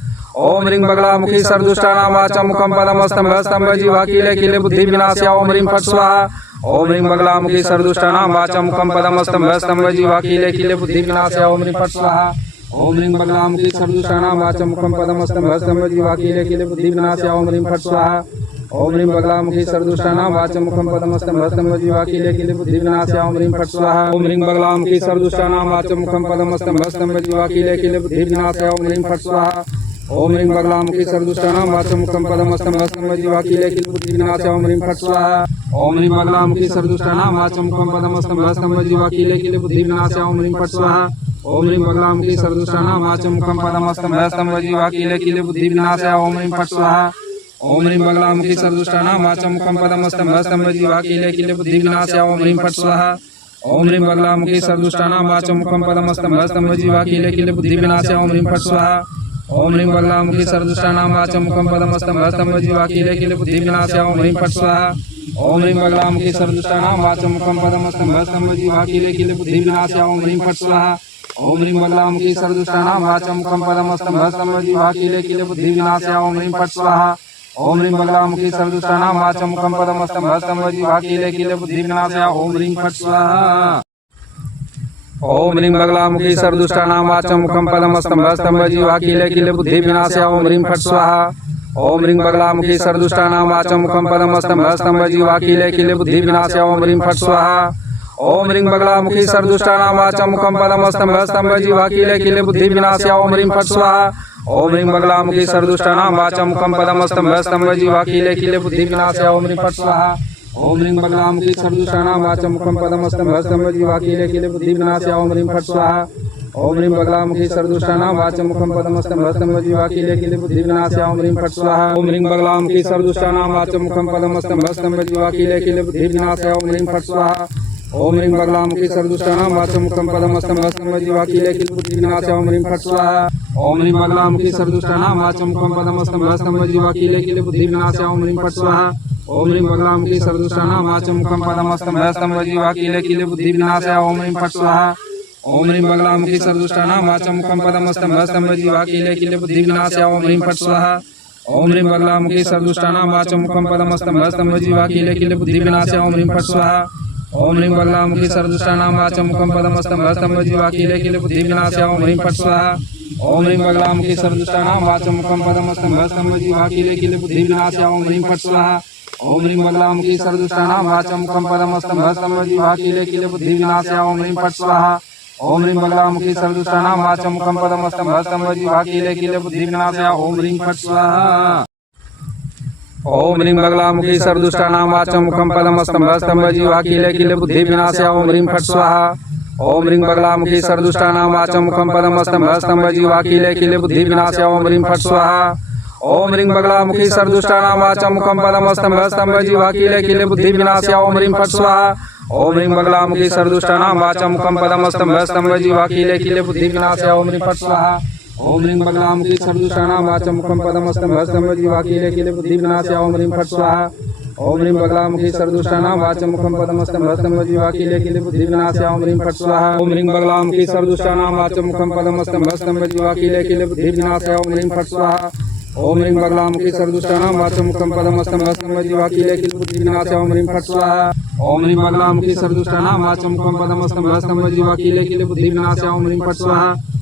ओम ह्रीं बगलामुखी सर्वदुष्टानां वाचं मुखं पदं स्तंभः स्तंभः जीवा कीले बुद्धि विनाशाय ओम ह्रीं फट् स्वाहा ओम ह्रीं बगलामुखी सर्वदुष्टानां वाचं मुखं पदं स्तंभः स्तंभः जीवा कीले बुद्धि विनाशाय ओम ह्रीं फट् स्वाहा ओम ह्रीं बगलामुखी सर्वदुष्टानां वाचं मुखं पदं स्तंभः स्तंभः जीवा कीले बुद्धि विनाशाय ओम ह्रीं फट् स्वाहा ओम ह्रीं बगलामुखी सर्वदुष्टानां वाचं मुखं पदं स्तंभः स्तंभः जीवा कीले बुद्धि विनाशाय ओम ह्रीं फट् स्वाहा ओम ह्रीं बगलामुखी सर्वदुष्टानां वाचं मुखं पदं स्तंभः स्तंभः जीवा कीले बुद्धि विनाशाय ओम ह्रीं फट् स्वाहा ओम ह्रीं बगलामुखी सर्वदुष्टानां वाचं मुखं पदं स्तंभः स्तंभः जीवा कीले बुद्धि विनाशाय ओम ह्रीं फट् स्वाहा ओम ह्रीं बगलामुखी सर्वदुष्टानां वाचं मुखं पदं स्तंभः स्तंभः जीवा कीले बुद्धि विनाशाय ओम ह्रीं फट् स्वाहा ओम ह्रीं बगलामुखी सर्वदुष्टानां वाचं मुखं पदं स्तंभः स्तंभः जीवा कीले बुद्धि विनाशाय ओम ह्रीं फट् स्वाहा ओम ह्रीं बगलामुखी सर्वदुष्टानां वाचं मुखं पदं स्तंभः स्तंभः जीवा कीले बुद्धि विनाशाय ओम ह्रीं फट् स्वाहा ओम ह्रीं बगलामुखी सर्वदुष्टानां वाचं मुखं पदं स्तंभः स्तंभः जीवा कीले बुद्धि विनाशाय ओम ह्रीं फट् स्वाहा ओम ह्रीं बगलामुखी सर्वदुष्टानां वाचं मुखं पदं स्तंभः स्तंभः जीवा कीले बुद्धि विनाशाय ओम ह्रीं फट् स्वाहा ओम ह्रीं बगलामुखी सर्वदुष्टानां वाचं मुखं पदं स्तंभः स्तंभः जीवा कीले बुद्धि विनाशाय ओम ह्रीं फट् स्वाहा ओम ह्रीं बगलामुखी सर्वदुष्टानां वाचं मुखं पदं स्तंभः स्तंभः जीवा कीले बुद्धि विनाशाय ओम ह्रीं फट् स्वाहा ओम ह्रीं बगलामुखी सर्वदुष्टानां वाचं मुखं पदं स्तंभः स्तंभः जीवा कीले बुद्धि विनाशाय ओम ह्रीं फट् स्वाहा ओम ह्रीं बगलामुखी सर्वदुष्टानां वाचं मुखं पदं स्तंभः स्तंभः जीवा कीले बुद्धि विनाशाय ओम ह्रीं फट् स्वाहा ओम ह्रीं बगलामुखी सर्वदुष्टानां वाचं मुखं पदं स्तंभः स्तंभः जीवा कीले बुद्धि विनाशाय ओम ह्रीं फट् स्वाहा ओम ह्रीं बगलामुखी सर्वदुष्टानां वाचं मुखं पदं स्तंभः स्तंभः जीवा कीले बुद्धि विनाशाय ओम ह्रीं फट् स्वाहा ओम ह्रीं बगलामुखी सर्वदुष्टानां वाचं मुखं पदमस्तंभः स्तंभः जीवाखिले किले बुद्धि विनाशाय ओम ह्रीं फट् स्वाहा। ओम ह्रीं बगलामुखी सर्वदुष्टानां वाचं मुखं पदमस्तंभः स्तंभः जीवाखिले किले बुद्धि विनाशाय ओम ह्रीं फट् स्वाहा। ओम ह्रीं बगलामुखी सर्वदुष्टानां वाचं मुखं पदमस्तंभः स्तंभः जीवाखिले किले बुद्धि विनाशाय ओम ह्रीं फट् स्वाहा। ओम ह्रीं बगलामुखी सर्वदुष्टानां वाचं मुखं पदमस्तंभः स्तंभः जीवाखिले किले बुद्धि विनाशाय ओम ह्रीं फट् स्वाहा। ओम ह्रीं बगलामुखी सर्वदुष्टानां वाचं मुखं पदमस्तंभः स्तंभः जीवाखिले किले बुद्धि विनाशाय ओम ह्रीं फट् स्वाहा। ओम ह्रीं बगलामुखी सर्वदुष्टानां वाचं मुखं पदमस्तंभः स्तंभः जीवाखिले किले बुद्धि विनाशाय ओम ह्रीं फट् स्वाहा। ओम ह्रीं बगलामुखी सर्वदुष्टानां वाचं मुखं पदमस्तंभः स्तंभः जीवाखिले किले बुद्धि विनाशाय ओम ह्रीं फट् स्वाहा। ओम ह्रीं बगलामुखी सर्वदुष्टानां वाचं मुखं पदमस्तंभः स्तंभः जीवाखिले किले बुद्धि विनाशाय ओम ह्रीं फट् स्वाहा। ओम ह्रीं बगलामुखी सर्वदुष्टानां वाचं मुखं पदमस्तंभः स्तंभः जीवाखिले किले बुद्धि विनाशाय ओम ह्रीं फट् स्वाहा। ओम ह्रीं बगलामुखी सर्वदुष्टानां वाचं मुखं पदमस्तंभः स्तंभः जीवाखिले किले बुद्धि विनाशाय ओम ह्रीं फट् स्वाहा। ओम ह्रीं बगलामुखी सर्वदुष्टानां वाचं मुखं पदमस्तंभः स्तंभः जीवाखिले किले बुद्धि विनाशाय ओम ह्रीं फट् स्वाहा। ओम ह्रीं बगलामुखी सर्वदुष्टानां वाचं मुखं पदमस्तंभः स्तंभः जीवाखिले किले बुद्धि विनाशाय ओम ह्रीं फट् स्वाहा। ओम ह्रीं बगलामुखी सर्वदुष्टानां वाचं मुखं पदमस्तंभः स्तंभः जीवाखिले किले बुद्धि विनाशाय ओम ह्रीं फट् स्वाहा। ओम ह्रीं बगलामुखी सर्वदुष्टानां वाचं मुखं पदमस्तंभः स्तंभः जीवाखिले किले बुद्धि विनाशाय ओम ह्रीं फट् स्वाहा। ओम ह्रीं बगलामुखी सर्वदुष्टानां वाचं मुखं पदमस्तंभः स्तंभः जीवाखिले किले बुद्धि विनाशाय ओम ह्रीं फट् स्वाहा। ओम ह्रीं बगलामुखी सर्वदुष्टानां वाचं मुखं पदमस्तंभः स्तंभः जीवाखिले किले बुद्धि विनाशाय ओम ह्रीं फट् स्वाहा। ओम ह्रीं बगलामुखी सर्वदुष्टानां वाचं मुखं पदमस्तंभः स्तंभः जीवाखिले किले बुद्धि विनाशाय ओम ह्रीं फट् स्वाहा। ओम ह्रीं बगलामुखी सर्वदुष्टानां वाचं मुखं पदमस्तंभः स्तंभः जीवाखिले किले बुद्धि विनाशाय ओम ह्रीं फट् स्वाहा। ओम ह्रीं बगलामुखी सर्वदुष्टानां वाचं मुखं पदमस्तंभः स्तंभः जीवाखिले किले बुद्धि विनाशाय ओम ह्रीं फट् स्वाहा। ओम ह्रीं बगलामुखी सर्वदुष्टानां वाचं मुखं पदमस्तंभः स्तंभः जीवाखिले किले बुद्धि विनाशाय ओम ह्रीं फट् स्वाहा। ओम ह्रीं बगलामुखी सर्वदुष्टानां वाचं मुखं पदमस्तंभः स्तंभः जीवाखिले किले बुद्धि विनाशाय ओम ह्रीं फट् स्वाहा। ओम ह्रीं बगलामुखी सर्वदुष्टानां वाचं मुखं पदमस्तंभः स्तंभः जीवाखिले किले बुद्धि विनाशाय ओम ह्रीं फट् स्वाहा।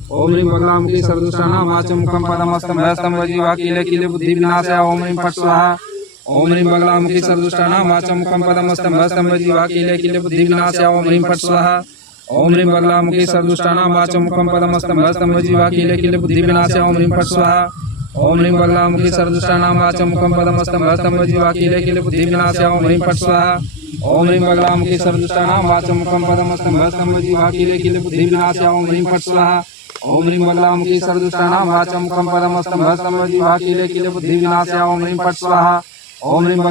ओम ह्रीं बगलामुखी सर्वदुष्टानां वाचं मुखं पदमस्तंभः स्तंभः जीवाखिले किले बुद्धि विनाशाय ओम ह्रीं फट् स्वाहा। ओम ह्रीं बगलामुखी सर्वदुष्टानां वाचं मुखं पदमस्तंभः स्तंभः जीवाखिले किले बुद्धि विनाशाय ओम ह्रीं फट् स्वाहा। ओम ह्रीं बगलामुखी सर्वदुष्टानां वाचं मुखं पदमस्तंभः स्तंभः जीवाखिले किले बुद्धि विनाशाय ओम ह्रीं फट् स्वाहा। ओम ह्रीं बगलामुखी सर्वदुष्टानां वाचं मुखं पदमस्तंभः स्तंभः जीवाखिले किले बुद्धि विनाशाय ओम ह्रीं फट् स्वाहा। ओम ह्रीं बगलामुखी सर्वदुष्टानां वाचं मुखं पदमस्तंभः स्तंभः जीवाखिले किले बुद्धि विनाशाय ओम ह्रीं फट् स्वाहा। ओम ह्रीं बगलामुखी सर्वदुष्टानां वाचं मुखं पदमस्तंभः स्तंभः जीवाखिले किले बुद्धि विनाशाय ओम ह्रीं फट् स्वाहा। ओम ह्रीं बगलामुखी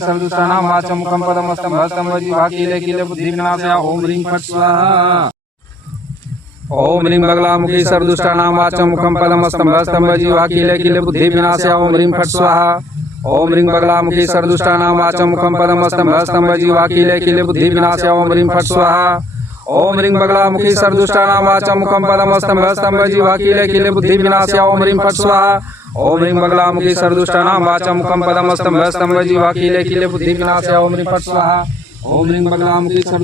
सर्वदुष्टानां वाचं मुखं पदमस्तंभः स्तंभः जीवाखिले किले बुद्धि विनाशाय ओम ह्रीं फट् स्वाहा। ओम ह्रीं बगलामुखी सर्वदुष्टानां वाचं मुखं पदमस्तंभः स्तंभः जीवाखिले किले बुद्धि विनाशाय ओम ह्रीं फट् स्वाहा। ओम ह्रीं बगलामुखी सर्वदुष्टानां वाचं मुखं पदमस्तंभः स्तंभः जीवाखिले किले बुद्धि विनाशाय ओम ह्रीं फट् स्वाहा। ओम ह्रीं बगलामुखी सर्वदुष्टानां वाचं मुखं पदमस्तंभः स्तंभः जीवाखिले किले बुद्धि विनाशाय ओम ह्रीं फट् स्वाहा। ओम ह्रीं बगलामुखी सर्वदुष्टानां वाचं मुखं पदमस्तंभः स्तंभः जीवाखिले किले बुद्धि विनाशाय ओम ह्रीं फट् स्वाहा। ओम ह्रीं बगलामुखी सर्वदुष्टानां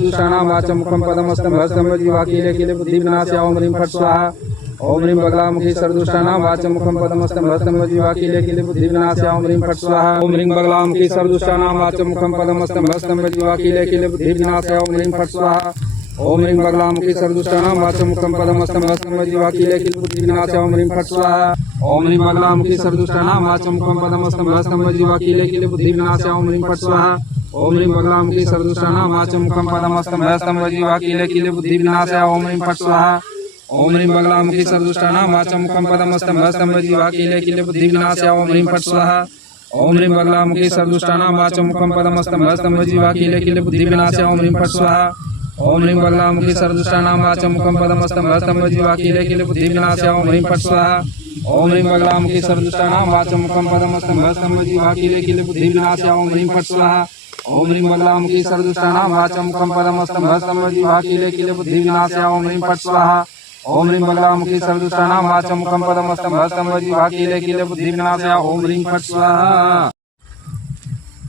वाचं मुखं पदमस्तंभः स्तंभः जीवाखिले किले बुद्धि विनाशाय ओम ह्रीं फट् स्वाहा। ओम ह्रीं बगलामुखी सर्वदुष्टानां वाचं मुखं पदमस्तंभः स्तंभः जीवाखिले किले बुद्धि विनाशाय ओम ह्रीं फट् स्वाहा। ओम ह्रीं बगलामुखी सर्वदुष्टानां वाचं मुखं पदमस्तंभः स्तंभः जीवाखिले किले बुद्धि विनाशाय ओम ह्रीं फट् स्वाहा। ओम ह्रीं बगलामुखी सर्वदुष्टानां वाचं मुखं पदमस्तंभः स्तंभः जीवाखिले किले बुद्धि विनाशाय ओम ह्रीं फट् स्वाहा। ओम ह्रीं बगलामुखी सर्वदुष्टानां वाचं मुखं पदमस्तंभः स्तंभः जीवाखिले किले बुद्धि विनाशाय ओम ह्रीं फट् स्वाहा। ओम ह्रीं बगलामुखी सर्वदुष्टानां वाचं मुखं पदमस्तंभः स्तंभः जीवाखिले किले बुद्धि विनाशाय ओम ह्रीं फट् स्वाहा। ओम ह्रीं बगलामुखी सर्वदुष्टानां वाचं मुखं पदमस्तंभः स्तंभः जीवाखिले किले बुद्धि विनाशाय ओम ह्रीं फट् स्वाहा। ओम ह्रीं बगलामुखी सर्वदुष्टानां वाचं मुखं पदमस्तंभः स्तंभः जीवाखिले किले बुद्धि विनाशाय ओम ह्रीं फट् स्वाहा। ओम ह्रीं बगलामुखी सर्वदुष्टानां वाचं मुखं पदमस्तंभः स्तंभः जीवाखिले किले बुद्धि विनाशाय ओम ह्रीं फट् स्वाहा। ओम ह्रीं बगलामुखी सर्वदुष्टानां वाचं मुखं पदमस्तंभः स्तंभः जीवाखिले किले बुद्धि विनाशाय ओम ह्रीं फट् स्वाहा। ओम ह्रीं बगलामुखी सर्वदुष्टानां वाचं मुखं पदमस्तंभः स्तंभः जीवाखिले किले बुद्धि विनाशाय ओम ह्रीं फट् स्वाहा। ओम ह्रीं बगलामुखी सर्वदुष्टानां वाचं मुखं पदमस्तंभः स्तंभः जीवाखिले किले बुद्धि विनाशाय ओम ह्रीं फट् स्वाहा।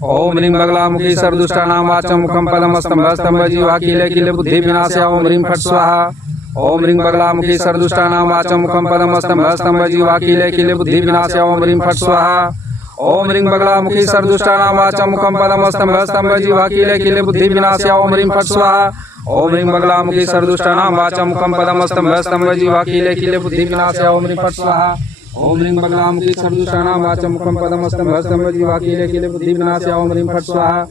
ओम ह्रीं बगलामुखी सर्वदुष्टानां वाचं मुखं पदमस्तंभः स्तंभः जीवाखिले किले बुद्धि विनाशाय ओम ह्रीं फट् स्वाहा। ओम ह्रीं बगलामुखी सर्वदुष्टानां वाचं मुखं पदमस्तंभः स्तंभः जीवाखिले किले बुद्धि विनाशाय ओम ह्रीं फट् स्वाहा। ओम ह्रीं बगलामुखी सर्वदुष्टानां वाचं मुखं पदमस्तंभः स्तंभः जीवाखिले किले बुद्धि विनाशाय ओम ह्रीं फट् स्वाहा। ओम ह्रीं बगलामुखी सर्वदुष्टानां वाचं मुखं पदमस्तंभः स्तंभः जीवाखिले किले बुद्धि विनाशाय ओम ह्रीं फट् स्वाहा। ओम ह्रीं बगलामुखी सर्वदुष्टानां वाचं मुखं पदमस्तंभः स्तंभ जीवाकीले किले बुद्धि विनाशाय ओम ह्रीं फट् स्वाहा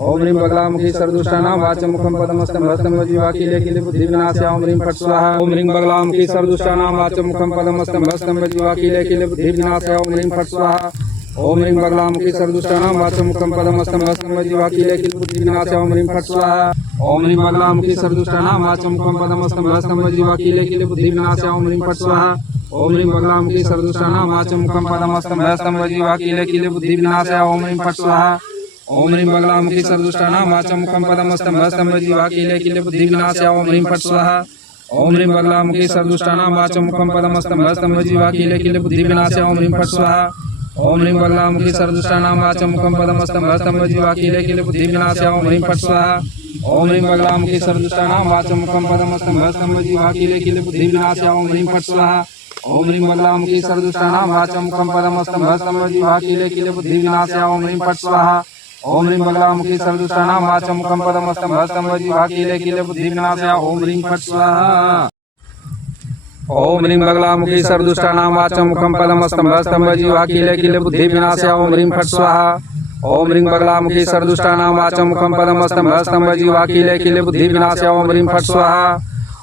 ओम ह्रीं बगलामुखी सर्वदुष्टानां वाचं मुखं पदमस्तंभः स्तंभ जीवाकीले किले बुद्धि विनाशाय ओम ह्रीं फट् स्वाहा ओम ह्रीं बगलामुखी सर्वदुष्टानां वाचं मुखं पदमस्तंभः स्तंभ जीवाकीले किले बुद्धि विनाशाय ओम ह्रीं फट् स्वाहा ओम ह्रीं बगलामुखी सर्वदुष्टानां वाचं मुखं पदमस्तंभः स्तंभ जीवाकीले किले बुद्धि विनाशाय ओम ह्रीं फट् स्वाहा ओम ह्रीं बगलामुखी सर्वदुष्टानां वाचं मुखं पदमस्तंभः स्तंभ जीवाकीले किले बुद्धि विनाशाय ओम ह्रीं फट् स्वाहा ओम ह्रीं बगलामुखी सर्वदुष्टानां वाचं मुखं पदमस्तंभः स्तंभ जीवाकीले किले बुद्धि विनाशाय ओम ह्रीं फट् स्वाहा ओम ह्रीं बगलामुखी सर्वदुष्टानां वाचं मुखं पदमस्तंभः स्तंभ जीवाकीले किले बुद्धि विनाशाय ओम ह्रीं फट् स्वाहा ओम ह्रीं बगलामुखी सर्वदुष्टानां वाचं मुखं पदमस्तंभः स्तंभ जीवाकीले किले बुद्धि विनाशाय ओम ह्रीं फट् स्वाहा ओम ह्रीं बगलामुखी सर्वदुष्टानां वाचं मुखं पदमस्तंभः स्तंभ जीवाकीले किले बुद्धि विनाशाय ओम ह्रीं फट् स्वाहा ओम ह्रीं बगलामुखी सर्वदुष्टानां वाचं मुखं पदमस्तंभः स्तंभ जीवाकीले किले बुद्धि विनाशाय ओम ह्रीं फट् स्वाहा ओम ह्रीं बगलामुखी सर्वदुष्टानां वाचं मुखं पदमस्तंभः स्तंभ जीवाकीले किले बुद्धि विनाशाय ओम ह्रीं फट् स्वाहा ओम ह्रीं बगलामुखी सर्वदुष्टानां वाचं मुखं पदमस्तंभः स्तंभ जीवाकीले किले बुद्धि विनाशाय ओम ह्रीं फट् स्वाहा ओम ह्रीं बगलामुखी सर्वदुष्टानां वाचं मुखं पदमस्तंभः स्तंभ जीवाकीले किले बुद्धि विनाशाय ओम ह्रीं फट् स्वाहा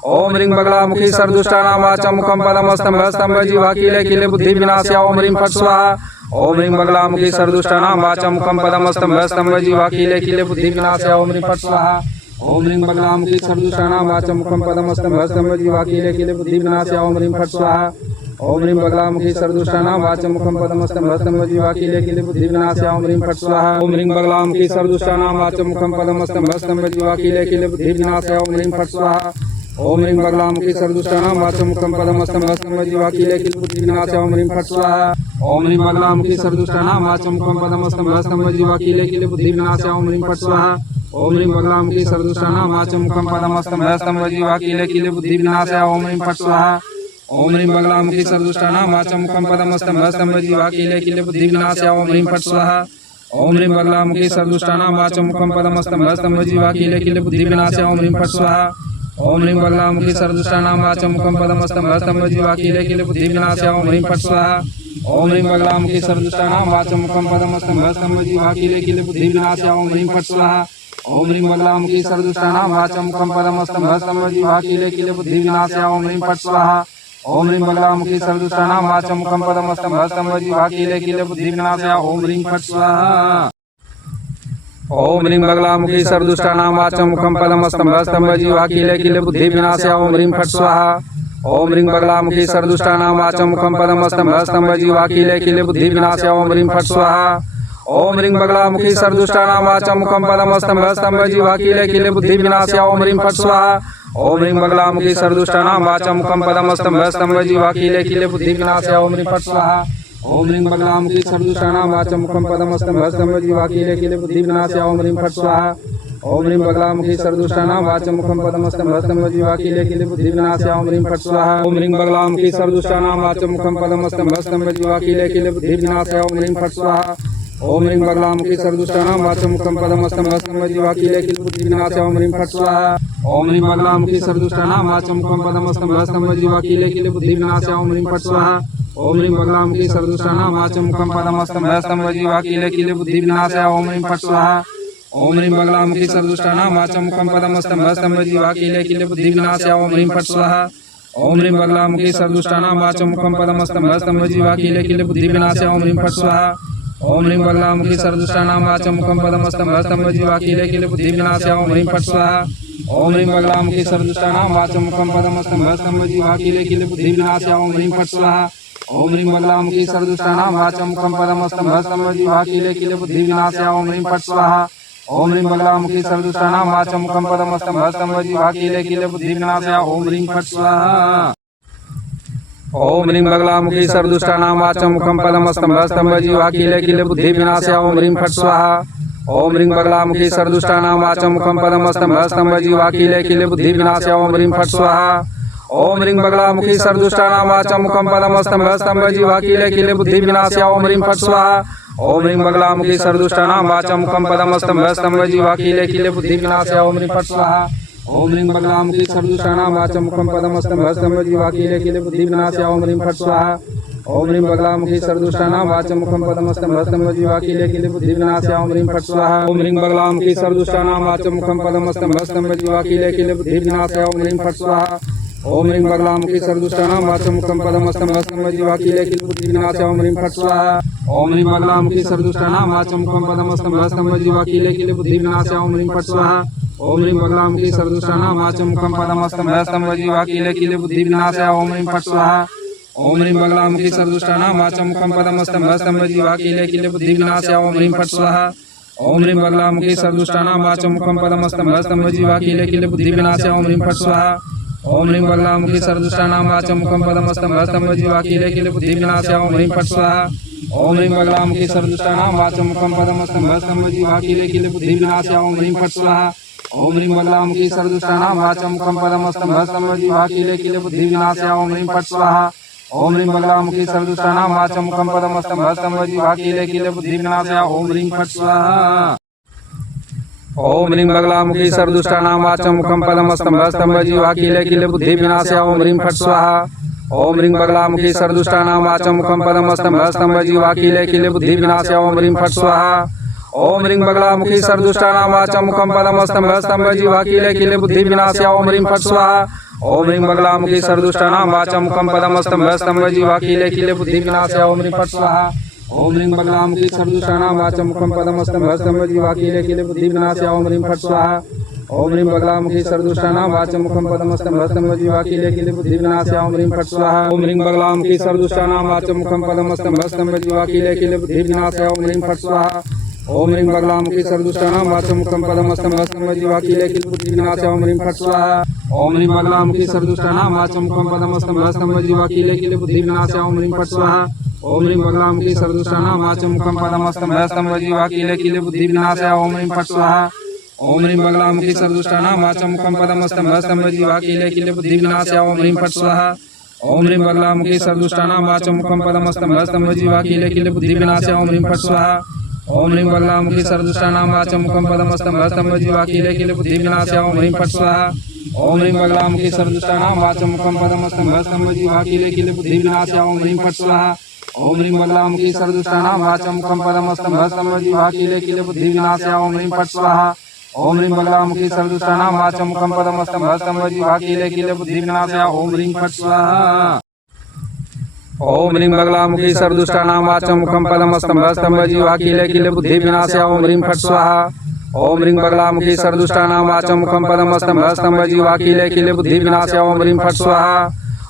ओम ह्रीं बगलामुखी सर्वदुष्टानां वाचं मुखं पदमस्तंभः स्तंभ जीवाकीले किले बुद्धि विनाशाय ओम ह्रीं फट् स्वाहा ओम ह्रीं बगलामुखी सर्वदुष्टानां वाचं मुखं पदमस्तंभः स्तंभ जीवाकीले किले बुद्धि विनाशाय ओम ह्रीं फट् स्वाहा ओम ह्रीं बगलामुखी सर्वदुष्टानां वाचं मुखं पदमस्तंभः स्तंभ जीवाकीले किले बुद्धि विनाशाय ओम ह्रीं फट् स्वाहा ओम ह्रीं बगलामुखी सर्वदुष्टानां वाचं मुखं पदमस्तंभः स्तंभ जीवाकीले किले बुद्धि विनाशाय ओम ह्रीं फट् स्वाहा ओम ह्रीं बगलामुखी सर्वदुष्टानां वाचं मुखं पदमस्तंभः स्तंभ जीवाकीले किले बुद्धि विनाशाय ओम ह्रीं फट् स्वाहा ओम ह्रीं बगलामुखी सर्वदुष्टानां वाचं मुखं पदमस्तंभः स्तंभ जीवाकीले किले बुद्धि विनाशाय ओम ह्रीं फट् स्वाहा ओम ह्रीं बगलामुखी सर्वदुष्टानां वाचं मुखं पदमस्तंभः स्तंभ जीवाकीले किले बुद्धि विनाशाय ओम ह्रीं फट् स्वाहा ओम ह्रीं बगलामुखी सर्वदुष्टानां वाचं मुखं पदमस्तंभः स्तंभ जीवाकीले किले बुद्धि विनाशाय ओम ह्रीं फट् स्वाहा ओम ह्रीं बगलामुखी सर्वदुष्टानां वाचं मुखं पदमस्तंभः स्तंभ जीवाकीले किले बुद्धि विनाशाय ओम ह्रीं फट् स्वाहा ओम ह्रीं बगलामुखी सर्वदुष्टानां वाचं मुखं पदमस्तंभः स्तंभ जीवाकीले किले बुद्धि विनाशाय ओम ह्रीं फट् स्वाहा ओम ह्रीं बगलामुखी सर्वदुष्टानां वाचं मुखं पदमस्तंभः स्तंभ जीवाकीले किले बुद्धि विनाशाय ओम ह्रीं फट् स्वाहा ओम ह्रीं बगलामुखी सर्वदुष्टानां वाचं मुखं पदमस्तंभः स्तंभ जीवाकीले किले बुद्धि विनाशाय ओम ह्रीं फट् स्वाहा ओम ह्रीं बगलामुखी सर्वदुष्टानां वाचं मुखं पदमस्तंभः स्तंभ जीवाकीले किले बुद्धि विनाशाय ओम ह्रीं फट् स्वाहा ओम ह्रीं बगलामुखी सर्वदुष्टानां वाचं मुखं पदमस्तंभः स्तंभ जीवाकीले किले बुद्धि विनाशाय ओम ह्रीं फट् स्वाहा ओम ह्रीं बगलामुखी सर्वदुष्टानां वाचं मुखं पदमस्तंभः स्तंभ जीवाकीले किले बुद्धि विनाशाय ओम ह्रीं फट् स्वाहा ओम ह्रीं बगलामुखी सर्वदुष्टानां वाचं मुखं पदमस्तंभः स्तंभ जीवाकीले किले बुद्धि विनाशाय ओम ह्रीं फट् स्वाहा ओम ह्रीं बगलामुखी सर्वदुष्टानां वाचं मुखं पदमस्तंभः स्तंभ जीवाकीले किले बुद्धि विनाशाय ओम ह्रीं फट् स्वाहा ओम ह्रीं बगलामुखी सर्वदुष्टानां वाचं मुखं पदमस्तंभः स्तंभ जीवाकीले किले बुद्धि विनाशाय ओम ह्रीं फट् स्वाहा ओम ह्रीं बगलामुखी सर्वदुष्टानां वाचं मुखं पदमस्तंभः स्तंभ जीवाकीले किले बुद्धि विनाशाय ओम ह्रीं फट् स्वाहा ओम ह्रीं बगलामुखी सर्वदुष्टानां वाचं मुखं पदमस्तंभः स्तंभ जीवाकीले किले बुद्धि विनाशाय ओम ह्रीं फट् स्वाहा ओम ह्रीं बगलामुखी सर्वदुष्टानां वाचं मुखं पदमस्तंभः स्तंभ जीवाकीले किले बुद्धि विनाशाय ओम ह्रीं फट् स्वाहा ओम ह्रीं बगलामुखी सर्वदुष्टानां वाचं मुखं पदमस्तंभः स्तंभ जीवाकीले किले बुद्धि विनाशाय ओम ह्रीं फट् स्वाहा ओम ह्रीं बगलामुखी सर्वदुष्टानां वाचं मुखं पदमस्तंभः स्तंभ जीवाकीले किले बुद्धि विनाशाय ओम ह्रीं फट् स्वाहा ओम ह्रीं बगलामुखी सर्वदुष्टानां वाचं मुखं पदमस्तंभः स्तंभ जीवाकीले किले बुद्धि विनाशाय ओम ह्रीं फट् स्वाहा ओम ह्रीं बगलामुखी सर्वदुष्टानां वाचं मुखं पदमस्तंभः स्तंभ जीवाकीले किले बुद्धि विनाशाय ओम ह्रीं फट् स्वाहा ओम ह्रीं बगलामुखी सर्वदुष्टानां वाचं मुखं पदमस्तंभः स्तंभ जीवाकीले किले बुद्धि विनाशाय ओम ह्रीं फट् स्वाहा ओम ह्रीं बगलामुखी सर्वदुष्टानां वाचं मुखं पदमस्तंभः स्तंभ जीवाकीले किले बुद्धि विनाशाय ओम ह्रीं फट् स्वाहा ओम ह्रीं बगलामुखी सर्वदुष्टानां वाचं मुखं पदमस्तंभः स्तंभ जीवाकीले किले बुद्धि विनाशाय ओम ह्रीं फट् स्वाहा ओम ह्रीं बगलामुखी सर्वदुष्टानां वाचं मुखं पदमस्तंभः स्तंभ जीवाकीले किले बुद्धि विनाशाय ओम ह्रीं फट् स्वाहा ओम ह्रीं बगलामुखी सर्वदुष्टानां वाचं मुखं पदमस्तंभः स्तंभ जीवाकीले किले बुद्धि विनाशाय ओम ह्रीं फट् स्वाहा ओम ह्रीं बगलामुखी सर्वदुष्टानां वाचं मुखं पदमस्तंभः स्तंभ जीवाकीले किले बुद्धि विनाशाय ओम ह्रीं फट् स्वाहा ओम ह्रीं बगलामुखी सर्वदुष्टानां वाचं मुखं पदमस्तंभः स्तंभ जीवाकीले किले बुद्धि विनाशाय ओम ह्रीं फट् स्वाहा ओम ह्रीं बगलामुखी सर्वदुष्टानां वाचं मुखं पदमस्तंभः स्तंभ जीवाकीले किले बुद्धि विनाशाय ओम ह्रीं फट् स्वाहा ओम ह्रीं बगलामुखी सर्वदुष्टानां वाचं मुखं पदमस्तंभः स्तंभ जीवाकीले किले बुद्धि विनाशाय ओम ह्रीं फट् स्वाहा ओम ह्रीं बगलामुखी सर्वदुष्टानां वाचं मुखं पदमस्तंभः स्तंभ जीवाकीले किले बुद्धि विनाशाय ओम ह्रीं फट् स्वाहा ओम ह्रीं बगलामुखी सर्वदुष्टानां वाचं मुखं पदमस्तंभः स्तंभ जीवाकीले किले बुद्धि विनाशाय ओम ह्रीं फट् स्वाहा ओम ह्रीं बगलामुखी सर्वदुष्टानां वाचं मुखं पदमस्तंभः स्तंभः जीवा कीले कीले बुद्धि विनाशाय ओम ह्रीं फट् स्वाहा। ओम ह्रीं बगलामुखी सर्वदुष्टानां वाचं मुखं पदमस्तंभः स्तंभः जीवा कीले कीले बुद्धि विनाशाय ओम ह्रीं फट् स्वाहा। ओम ह्रीं बगलामुखी सर्वदुष्टानां वाचं मुखं पदमस्तंभः स्तंभः जीवा कीले कीले बुद्धि विनाशाय ओम ह्रीं फट् स्वाहा। ओम ह्रीं बगलामुखी सर्वदुष्टानां वाचं मुखं पदमस्तंभः स्तंभः जीवा कीले कीले बुद्धि विनाशाय ओम ह्रीं फट् स्वाहा। ओम ह्रीं बगलामुखी सर्वदुष्टानां वाचं मुखं पदमस्तंभः स्तंभः जीवा कीले कीले बुद्धि विनाशाय ओम ह्रीं फट् स्वाहा। ओम ह्रीं बगलामुखी सर्वदुष्टानां वाचं मुखं पदमस्तंभः स्तंभः जीवा कीले कीले बुद्धि विनाशाय ओम ह्रीं फट् स्वाहा। ओम ह्रीं बगलामुखी सर्वदुष्टानां वाचं मुखं पदमस्तंभः स्तंभः जीवा कीले कीले बुद्धि विनाशाय ओम ह्रीं फट् स्वाहा। ओम ह्रीं बगलामुखी सर्वदुष्टानां वाचं मुखं पदमस्तंभः स्तंभः जीवा कीले कीले बुद्धि विनाशाय ओम ह्रीं फट् स्वाहा। ओम ह्रीं बगलामुखी सर्वदुष्टानां वाचं मुखं पदमस्तंभः स्तंभः जीवा कीले कीले बुद्धि विनाशाय ओम ह्रीं फट् स्वाहा। ओम ह्रीं बगलामुखी सर्वदुष्टानां वाचं मुखं पदमस्तंभः स्तंभः जीवा कीले कीले बुद्धि विनाशाय ओम ह्रीं फट् स्वाहा। ओम ह्रीं बगलामुखी सर्वदुष्टानां वाचं मुखं पदमस्तंभः स्तंभः जीवा कीले कीले बुद्धि विनाशाय ओम ह्रीं फट् स्वाहा। ओम ह्रीं बगलामुखी सर्वदुष्टानां वाचं मुखं पदमस्तंभः स्तंभः जीवा कीले कीले बुद्धि विनाशाय ओम ह्रीं फट् स्वाहा। ओम ह्रीं बगलामुखी सर्वदुष्टानां वाचं मुखं पदमस्तंभः स्तंभः जीवा कीले कीले बुद्धि विनाशाय ओम ह्रीं फट् स्वाहा। ओम ह्रीं बगलामुखी सर्वदुष्टानां वाचं मुखं पदमस्तंभः स्तंभः जीवा कीले कीले बुद्धि विनाशाय ओम ह्रीं फट् स्वाहा। ओम ह्रीं बगलामुखी सर्वदुष्टानां वाचं मुखं पदमस्तंभः स्तंभः जीवा कीले कीले बुद्धि विनाशाय ओम ह्रीं फट् स्वाहा। ओम ह्रीं बगलामुखी सर्वदुष्टानां वाचं मुखं पदमस्तंभः स्तंभः जीवा कीले कीले बुद्धि विनाशाय ओम ह्रीं फट् स्वाहा। ओम ह्रीं बगलामुखी सर्वदुष्टानां वाचं मुखं पदमस्तंभः स्तंभः जीवा कीले कीले बुद्धि विनाशाय ओम ह्रीं फट् स्वाहा। ओम ह्रीं बगलामुखी सर्वदुष्टानां वाचं मुखं पदमस्तंभः स्तंभः जीवा कीले कीले बुद्धि विनाशाय ओम ह्रीं फट् स्वाहा। ओम ह्रीं बगलामुखी सर्वदुष्टानां वाचं मुखं पदमस्तंभः स्तंभः जीवा कीले कीले बुद्धि विनाशाय ओम ह्रीं फट् स्वाहा। ओम ह्रीं बगलामुखी सर्वदुष्टानां वाचं मुखं पदमस्तंभः स्तंभः जीवा कीले कीले बुद्धि विनाशाय ओम ह्रीं फट् स्वाहा। ओम ह्रीं बगलामुखी सर्वदुष्टानां वाचं मुखं पदमस्तंभः स्तंभः जीवा कीले कीले बुद्धि विनाशाय ओम ह्रीं फट् स्वाहा। ओम ह्रीं बगलामुखी सर्वदुष्टानां वाचं मुखं पदमस्तंभः स्तंभः जीवा कीले कीले बुद्धि विनाशाय ओम ह्रीं फट् स्वाहा। ओम ह्रीं बगलामुखी सर्वदुष्टानां वाचं मुखं पदमस्तंभः स्तंभः जीवा कीले कीले बुद्धि विनाशाय ओम ह्रीं फट् स्वाहा। ओम ह्रीं बगलामुखी सर्वदुष्टानां वाचं मुखं पदमस्तंभः स्तंभः जीवा कीले कीले बुद्धि विनाशाय ओम ह्रीं फट् स्वाहा। ओम ह्रीं बगलामुखी सर्वदुष्टानां वाचं मुखं पदमस्तंभः स्तंभः जीवा कीले कीले बुद्धि विनाशाय ओम ह्रीं फट् स्वाहा। ओम ह्रीं बगलामुखी सर्वदुष्टानां वाचं मुखं पदमस्तंभः स्तंभः जीवा कीले कीले बुद्धि विनाशाय ओम ह्रीं फट् स्वाहा। ओम ह्रीं बगलामुखी सर्वदुष्टानां वाचं मुखं पदमस्तंभः स्तंभः जीवा कीले कीले बुद्धि विनाशाय ओम ह्रीं फट् स्वाहा। ओम ह्रीं बगलामुखी सर्वदुष्टानां वाचं मुखं पदमस्तंभः स्तंभः जीवा कीले कीले बुद्धि विनाशाय ओम ह्रीं फट् स्वाहा। ओम ह्रीं बगलामुखी सर्वदुष्टानां वाचं मुखं पदमस्तंभः स्तंभः जीवा कीले कीले बुद्धि विनाशाय ओम ह्रीं फट् स्वाहा।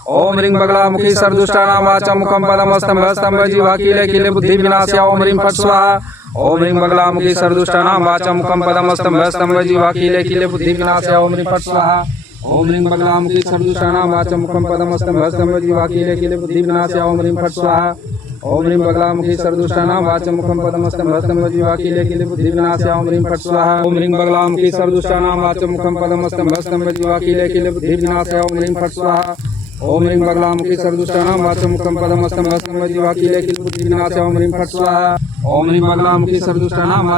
ओम ह्रीं बगलामुखी सर्वदुष्टानां वाचं मुखं पदमस्तंभः स्तंभः जीवा कीले कीले बुद्धि विनाशाय ओम ह्रीं फट् स्वाहा। ओम ह्रीं बगलामुखी सर्वदुष्टानां वाचं मुखं पदमस्तंभः स्तंभः जीवा कीले कीले बुद्धि विनाशाय ओम ह्रीं फट् स्वाहा। ओम ह्रीं बगलामुखी सर्वदुष्टानां वाचं मुखं पदमस्तंभः स्तंभः जीवा कीले कीले बुद्धि विनाशाय ओम ह्रीं फट् स्वाहा। ओम ह्रीं बगलामुखी सर्वदुष्टानां वाचं मुखं पदमस्तंभः स्तंभः जीवा कीले कीले बुद्धि विनाशाय ओम ह्रीं फट् स्वाहा। ओम ह्रीं बगलामुखी सर्वदुष्टानां वाचं मुखं पदमस्तंभः स्तंभः जीवा कीले कीले बुद्धि विनाशाय ओम ह्रीं फट् स्वाहा। ओम ह्रीं बगलामुखी सर्वदुष्टानां वाचं मुखं पदमस्तंभः स्तंभः जीवा कीले कीले बुद्धि विनाशाय ओम ह्रीं फट् स्वाहा। ओम ह्रीं बगलामुखी सर्वदुष्टानां वाचं मुखं पदमस्तंभः स्तंभः जीवा कीले कीले बुद्धि विनाशाय ओम ह्रीं फट् स्वाहा। ओम ह्रीं बगलामुखी सर्वदुष्टानां वाचं मुखं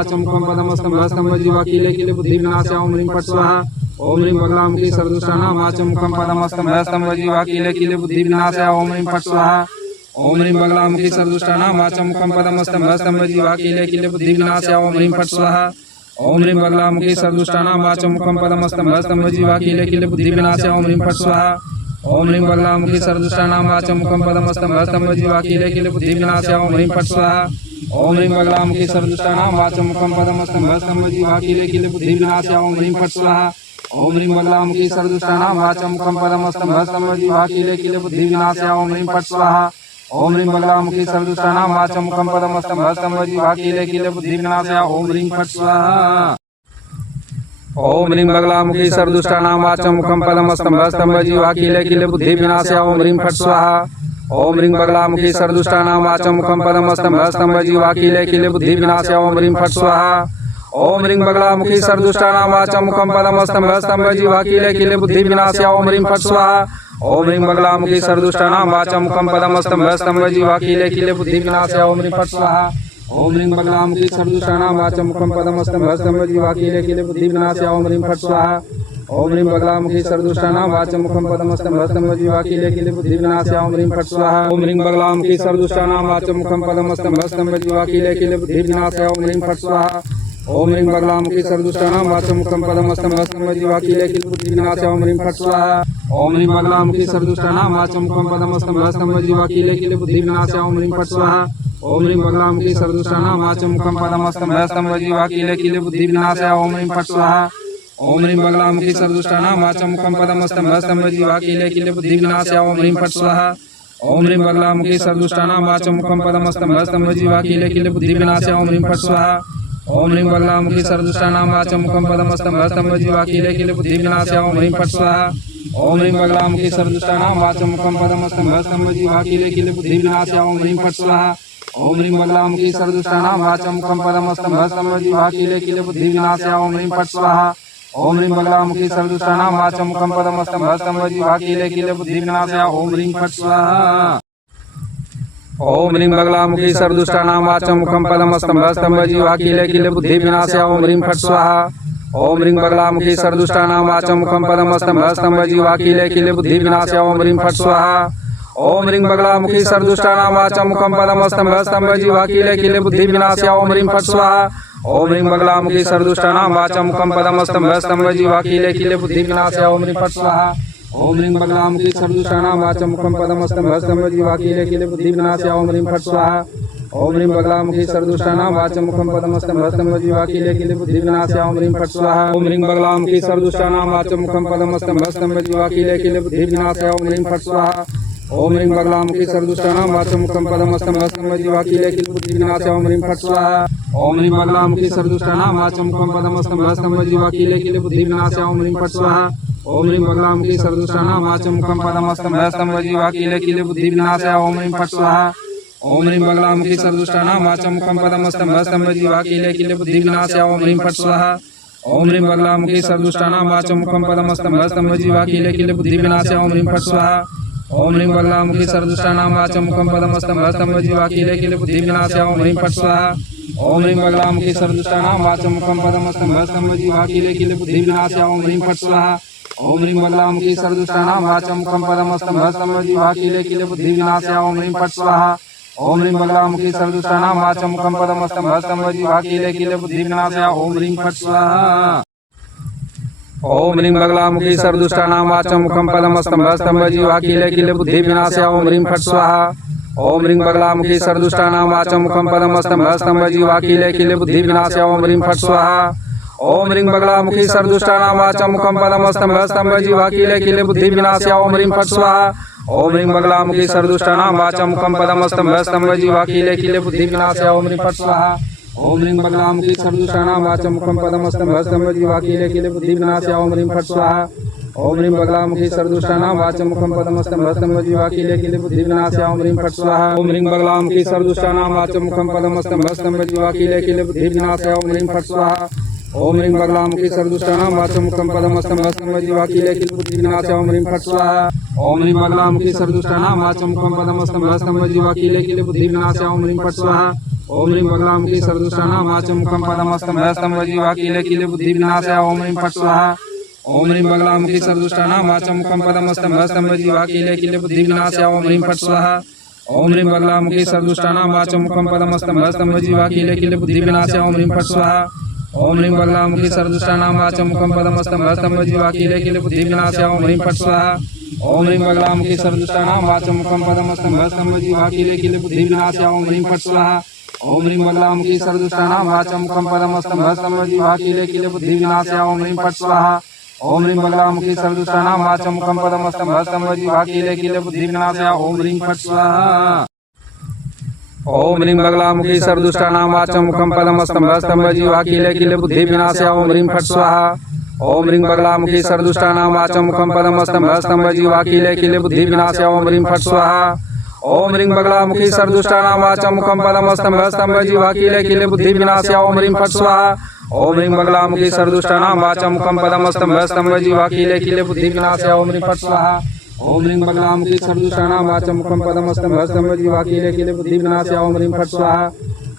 पदमस्तंभः स्तंभः जीवा कीले कीले बुद्धि विनाशाय ओम ह्रीं फट् स्वाहा। ओम ह्रीं बगलामुखी सर्वदुष्टानां वाचं मुखं पदमस्तंभः स्तंभः जीवा कीले कीले बुद्धि विनाशाय ओम ह्रीं फट् स्वाहा। ओम ह्रीं बगलामुखी सर्वदुष्टानां वाचं मुखं पदमस्तंभः स्तंभः जीवा कीले कीले बुद्धि विनाशाय ओम ह्रीं फट् स्वाहा। ओम ह्रीं बगलामुखी सर्वदुष्टानां वाचं मुखं पदमस्तंभः स्तंभः जीवा कीले कीले बुद्धि विनाशाय ओम ह्रीं फट् स्वाहा। ओम ह्रीं बगलामुखी सर्वदुष्टानां वाचं मुखं पदमस्तंभः स्तंभः जीवा कीले कीले बुद्धि विनाशाय ओम ह्रीं फट् स्वाहा। ओम ह्रीं बगलामुखी सर्वदुष्टानां वाचं मुखं पदमस्तंभः स्तंभः जीवा कीले कीले बुद्धि विनाशाय ओम ह्रीं फट् स्वाहा। ओम ह्रीं बगलामुखी सर्वदुष्टानां वाचं मुखं पदमस्तंभः स्तंभः जीवा कीले कीले बुद्धि विनाशाय ओम ह्रीं फट् स्वाहा। ओम ह्रीं बगलामुखी सर्वदुष्टानां वाचं मुखं पदमस्तंभः स्तंभः जीवा कीले कीले बुद्धि विनाशाय ओम ह्रीं फट् स्वाहा। ओम ह्रीं बगलामुखी सर्वदुष्टानां वाचं मुखं पदमस्तंभः स्तंभः जीवा कीले कीले बुद्धि विनाशाय ओम ह्रीं फट् स्वाहा। ओम ह्रीं बगलामुखी सर्वदुष्टानां वाचं मुखं पदमस्तंभः स्तंभः जीवा कीले कीले बुद्धि विनाशाय ओम ह्रीं फट् स्वाहा। ओम ह्रीं बगलामुखी सर्वदुष्टानां वाचं मुखं पदमस्तंभः स्तंभः जीवा कीले कीले बुद्धि विनाशाय ओम ह्रीं फट् स्वाहा। ओम ह्रीं बगलामुखी सर्वदुष्टानां वाचं मुखं पदमस्तंभः स्तंभः जीवा कीले कीले बुद्धि विनाशाय ओम ह्रीं फट् स्वाहा। ओम ह्रीं बगलामुखी सर्वदुष्टानां वाचं मुखं पदमस्तं हस्तं वजीवा किले किले बुद्धिविनाशाय ओम ह्रीं फट् स्वाहा ओम ह्रीं बगलामुखी सर्वदुष्टानां वाचं मुखं पदमस्तं हस्तं वजीवा किले किले बुद्धिविनाशाय ओम ह्रीं फट् स्वाहा ओम ह्रीं बगलामुखी सर्वदुष्टानां वाचं मुखं पदमस्तं हस्तं वजीवा किले किले बुद्धिविनाशाय ओम ह्रीं फट् स्वाहा ओम ह्रीं बगलामुखी सर्वदुष्टानां वाचं मुखं पदमस्तं हस्तं वजीवा किले किले बुद्धिविनाशाय ओम ह्रीं फट् स्वाहा ओम ह्रीं बगलामुखी सर्वदुष्टानां वाचं मुखं पदमस्तं हस्तं वजीवा किले किले बुद्धिविनाशाय ओम ह्रीं फट् स्वाहा ओम ह्रीं बगलामुखी सर्वदुष्टानां वाचं मुखं पदमस्तं हस्तं वजीवा किले किले बुद्धिविनाशाय ओम ह्रीं फट् स्वाहा ओम ह्रीं बगलामुखी सर्वदुष्टानां वाचं मुखं पदमस्तं हस्तं वजीवा किले किले बुद्धिविनाशाय ओम ह्रीं फट् स्वाहा ओम ह्रीं बगलामुखी सर्वदुष्टानां वाचं मुखं पदमस्तं हस्तं वजीवा किले किले बुद्धिविनाशाय ओम ह्रीं फट् स्वाहा ओम ह्रीं बगलामुखी सर्वदुष्टानां वाचं मुखं पदमस्तं हस्तं वजीवा किले किले बुद्धिविनाशाय ओम ह्रीं फट् स्वाहा ओम ह्रीं बगलामुखी सर्वदुष्टानां वाचं मुखं पदमस्तं हस्तं वजीवा किले किले बुद्धिविनाशाय ओम ह्रीं फट् स्वाहा ओम ह्रीं बगलामुखी सर्वदुष्टानां वाचं मुखं पदमस्तं हस्तं वजीवा किले किले बुद्धिविनाशाय ओम ह्रीं फट् स्वाहा ओम ह्रीं बगलामुखी सर्वदुष्टानां वाचं मुखं पदमस्तं हस्तं वजीवा किले किले बुद्धिविनाशाय ओम ह्रीं फट् स्वाहा ओम ह्रीं बगलामुखी सर्वदुष्टानां वाचं मुखं पदमस्तं हस्तं वजीवा किले किले बुद्धिविनाशाय ओम ह्रीं फट् स्वाहा ओम ह्रीं बगलामुखी सर्वदुष्टानां वाचं मुखं पदमस्तं हस्तं वजीवा किले किले बुद्धिविनाशाय ओम ह्रीं फट् स्वाहा ओम ह्रीं बगलामुखी सर्वदुष्टानां वाचं मुखं पदमस्तं हस्तं वजीवा किले किले बुद्धिविनाशाय ओम ह्रीं फट् स्वाहा ओम ह्रीं बगलामुखी सर्वदुष्टानां वाचं मुखं पदमस्तं हस्तं वजीवा किले किले बुद्धिविनाशाय ओम ह्रीं फट् स्वाहा ओम ह्रीं बगलामुखी सर्वदुष्टानां वाचं मुखं पदमस्तं हस्तं वजीवा किले किले बुद्धिविनाशाय ओम ह्रीं फट् स्वाहा ओम ह्रीं बगलामुखी सर्वदुष्टानां वाचं मुखं पदमस्तं हस्तं वजीवा किले किले बुद्धिविनाशाय ओम ह्रीं फट् स्वाहा ओम ह्रीं बगलामुखी सर्वदुष्टानां वाचं मुखं पदमस्तं हस्तं वजीवा किले किले बुद्धिविनाशाय ओम ह्रीं फट् स्वाहा ओम ह्रीं बगलामुखी सर्वदुष्टानां वाचं मुखं पदमस्तं हस्तं वजीवा किले किले बुद्धिविनाशाय ओम ह्रीं फट् स्वाहा ओम ह्रीं बगलामुखी सर्वदुष्टानां वाचं मुखं पदमस्तं हस्तं वजीवा किले किले बुद्धिविनाशाय ओम ह्रीं फट् स्वाहा ओम ह्रीं बगलामुखी सर्वदुष्टानां वाचं मुखं पदमस्तं हस्तं वजीवा किले किले बुद्धिविनाशाय ओम ह्रीं फट् स्वाहा ओम ह्रीं बगलामुखी सर्वदुष्टानां वाचं मुखं पदमस्तं हस्तं वजीवा किले किले बुद्धिविनाशाय ओम ह्रीं फट् स्वाहा ओम ह्रीं बगलामुखी सर्वदुष्टानां वाचं मुखं पदमस्तं हस्तं वजीवा किले किले बुद्धिविनाशाय ओम ह्रीं फट् स्वाहा ओम ह्रीं बगलामुखी सर्वदुष्टानां वाचं मुखं पदमस्तं हस्तं वजीवा किले किले बुद्धिविनाशाय ओम ह्रीं फट् स्वाहा ओम ह्रीं बगलामुखी सर्वदुष्टानां वाचं मुखं पदमस्तं हस्तं वजीवा किले किले बुद्धिविनाशाय ओम ह्रीं फट् स्वाहा ओम ह्रीं बगलामुखी सर्वदुष्टानां वाचं मुखं पदमस्तं हस्तं वजीवा किले किले बुद्धिविनाशाय ओम ह्रीं फट् स्वाहा ओम ह्रीं बगलामुखी सर्वदुष्टानां वाचं मुखं पदमस्तं हस्तं वजीवा किले किले बुद्धिविनाशाय ओम ह्रीं फट् स्वाहा ओम ह्रीं बगलामुखी सर्वदुष्टानां वाचं मुखं पदमस्तं हस्तं वजीवा किले किले बुद्धिविनाशाय ओम ह्रीं फट् स्वाहा ओम ह्रीं बगलामुखी सर्वदुष्टानां वाचं मुखं पदमस्तं हस्तं वजीवा किले किले बुद्धिविनाशाय ओम ह्रीं फट् स्वाहा ओम ह्रीं बगलामुखी सर्वदुष्टानां वाचं मुखं पदमस्तं हस्तं वजीवा किले किले बुद्धिविनाशाय ओम ह्रीं फट् स्वाहा ओम ह्रीं बगलामुखी सर्वदुष्टानां वाचं मुखं पदमस्तं हस्तं वजीवा किले किले बुद्धिविनाशाय ओम ह्रीं फट् स्वाहा ओम ह्रीं बगलामुखी सर्वदुष्टानां वाचं मुखं पदमस्तं हस्तं वजीवा किले किले बुद्धिविनाशाय ओम ह्रीं फट् स्वाहा ओम ह्रीं बगलामुखी सर्वदुष्टानां वाचं मुखं पदमस्तं हस्तं वजीवा किले किले बुद्धिविनाशाय ओम ह्रीं फट् स्वाहा ओम ह्रीं बगलामुखी सर्वदुष्टानां वाचं मुखं पदमस्तं हस्तं वजीवा किले किले बुद्धिविनाशाय ओम ह्रीं फट् स्वाहा ओम ह्रीं बगलामुखी सर्वदुष्टानां वाचं मुखं पदमस्तं हस्तं वजीवा किले किले बुद्धिविनाशाय ओम ह्रीं फट् स्वाहा ओम ह्रीं बगलामुखी सर्वदुष्टानां वाचं मुखं पदमस्तं हस्तं वजीवा किले किले बुद्धिविनाशाय ओम ह्रीं फट् स्वाहा ओम ह्रीं बगलामुखी सर्वदुष्टानां वाचं मुखं पदमस्तं हस्तं वजीवा किले किले बुद्धिविनाशाय ओम ह्रीं फट् स्वाहा ओम ह्रीं बगलामुखी सर्वदुष्टानां वाचं मुखं पदमस्तं हस्तं वजीवा किले किले बुद्धिविनाशाय ओम ह्रीं फट् स्वाहा ओम ह्रीं बगलामुखी सर्वदुष्टानां वाचं मुखं पदमस्तं हस्तं वजीवा किले किले बुद्धिविनाशाय ओम ह्रीं फट् स्वाहा ओम ह्रीं बगलामुखी सर्वदुष्टानां वाचं मुखं पदमस्तं हस्तं वजीवा किले किले बुद्धिविनाशाय ओम ह्रीं फट् स्वाहा ओम ह्रीं बगलामुखी सर्वदुष्टानां वाचं मुखं पदमस्तं हस्तं वजीवा किले किले बुद्धिविनाशाय ओम ह्रीं फट् स्वाहा ओम ह्रीं बगलामुखी सर्वदुष्टानां वाचं मुखं पदमस्तं हस्तं वजीवा किले किले बुद्धिविनाशाय ओम ह्रीं फट् स्वाहा ओम ह्रीं बगलामुखी सर्वदुष्टानां वाचं मुखं पदमस्तं हस्तं वजीवा किले किले बुद्धिविनाशाय ओम ह्रीं फट् स्वाहा ओम ह्रीं बगलामुखी सर्वदुष्टानां वाचं मुखं पदमस्तं हस्तं वजीवा किले किले बुद्धिविनाशाय ओम ह्रीं फट् स्वाहा ओम ह्रीं बगलामुखी सर्वदुष्टानां वाचं मुखं पदमस्तं हस्तं वजीवा किले किले बुद्धिविनाशाय ओम ह्रीं फट् स्वाहा ओम ह्रीं बगलामुखी सर्वदुष्टानां वाचं मुखं पदमस्तं हस्तं वजीवा किले किले बुद्धिविनाशाय ओम ह्रीं फट् स्वाहा ओम ह्रीं बगलामुखी सर्वदुष्टानां वाचं मुखं पदमस्तं हस्तं वजीवा किले किले बुद्धिविनाशाय ओम ह्रीं फट् स्वाहा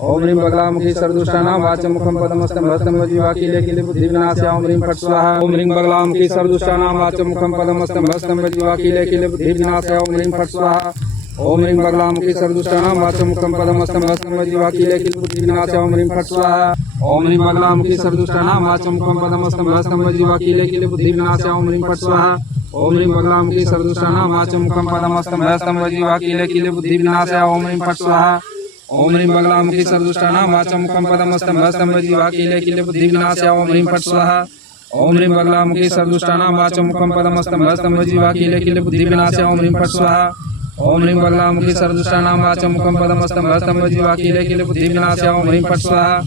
ओम ह्रीं बगलामुखी सर्वदुष्टानां वाचं मुखं पदमस्तं हस्तं वजीवा कीले कीले बुद्धिविनाशाय ओम ह्रीं फट् स्वाहा ओम ह्रीं बगलामुखी सर्वदुष्टानां वाचं मुखं पदमस्तं हस्तं वजीवा कीले कीले बुद्धिविनाशाय ओम ह्रीं फट् स्वाहा ओम ह्रीं बगलामुखी सर्वदुष्टानां वाचं मुखं पदमस्तं हस्तं वजीवा कीले कीले बुद्धिविनाशाय ओम ह्रीं फट् स्वाहा ओम ह्रीं बगलामुखी सर्वदुष्टानां वाचं मुखं पदमस्तं हस्तं वजीवा कीले कीले बुद्धिविनाशाय ओम ह्रीं फट् स्वाहा ओम ह्रीं बगलामुखी सर्वदुष्टानां वाचं मुखं पदमस्तं हस्तं वजीवा कीले कीले बुद्धिविनाशाय ओम ह्रीं फट् स्वाहा ओम ह्रीं बगलामुखी सर्वदुष्टानां वाचं मुखं पदमस्तं हस्तं वजीवा कीले कीले बुद्धिविनाशाय ओम ह्रीं फट् स्वाहा ओम ह्रीं बगलामुखी सर्वदुष्टानां वाचं मुखं पदमस्तं हस्तं वजीवा कीले कीले बुद्धिविनाशाय ओम ह्रीं फट् स्वाहा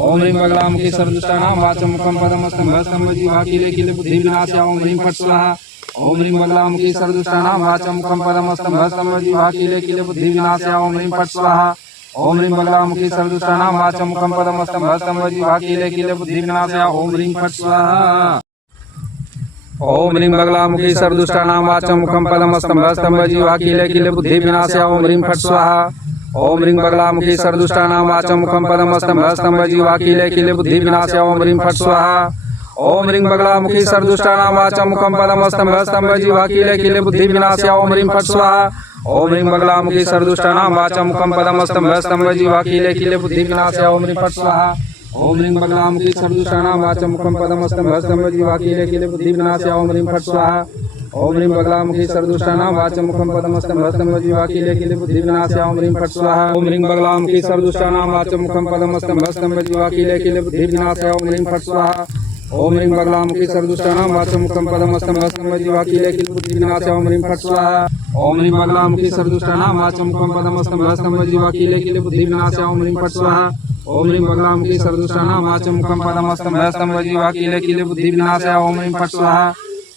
ओम ह्रीं बगलामुखी सर्वदुष्टानां वाचं मुखं पदमस्तं हस्तं वजीवा कीले कीले बुद्धिविनाशाय ओम ह्रीं फट् स्वाहा ओम ह्रीं बगलामुखी सर्वदुष्टानां वाचं मुखं पदमस्तं हस्तं वजीवा कीले कीले बुद्धिविनाशाय ओम ह्रीं फट् स्वाहा ओम ह्रीं बगलामुखी सर्वदुष्टानां वाचं मुखं पदमस्तं हस्तं वजीवा कीले कीले बुद्धिविनाशाय ओम ह्रीं फट् स्वाहा ओम ह्रीं बगलामुखी सर्वदुष्टानां वाचं मुखं पदमस्तं हस्तं वजीवा कीले कीले बुद्धिविनाशाय ओम ह्रीं फट् स्वाहा ओम ह्रीं बगलामुखी सर्वदुष्टानां वाचं मुखं पदमस्तं हस्तं वजीवा कीले कीले बुद्धिविनाशाय ओम ह्रीं फट् स्वाहा ओम ह्रीं बगलामुखी सर्वदुष्टानां वाचं मुखं पदमस्तं हस्तं वजीवा कीले कीले बुद्धिविनाशाय ओम ह्रीं फट् स्वाहा ओम ह्रीं बगलामुखी सर्वदुष्टानां वाचं मुखं पदमस्तं हस्तं वजीवा कीले कीले बुद्धिविनाशाय ओम ह्रीं फट् स्वाहा ओम ह्रीं बगलामुखी सर्वदुष्टानां वाचं मुखं पदमस्तं हस्तं वजीवा कीले कीले बुद्धिविनाशाय ओम ह्रीं फट् स्वाहा ओम ह्रीं बगलामुखी सर्वदुष्टानां वाचं मुखं पदमस्तं हस्तं वजीवा कीले कीले बुद्धिविनाशाय ओम ह्रीं फट् स्वाहा ओम ह्रीं बगलामुखी सर्वदुष्टानां वाचं मुखं पदमस्तं हस्तं वजीवा कीले कीले बुद्धिविनाशाय ओम ह्रीं फट् स्वाहा ओम ह्रीं बगलामुखी सर्वदुष्टानां वाचं मुखं पदमस्तं हस्तं वजीवा कीले कीले बुद्धिविनाशाय ओम ह्रीं फट् स्वाहा ओम ह्रीं बगलामुखी सर्वदुष्टानां वाचं मुखं पदमस्तं हस्तं वजीवा कीले कीले बुद्धिविनाशाय ओम ह्रीं फट् स्वाहा ओम ह्रीं बगलामुखी सर्वदुष्टानां वाचं मुखं पदमस्तं हस्तं वजीवा कीले कीले बुद्धिविनाशाय ओम ह्रीं फट् स्वाहा ओम ह्रीं बगलामुखी सर्वदुष्टानां वाचं मुखं पदमस्तं हस्तं वजीवा कीले कीले बुद्धिविनाशाय ओम ह्रीं फट् स्वाहा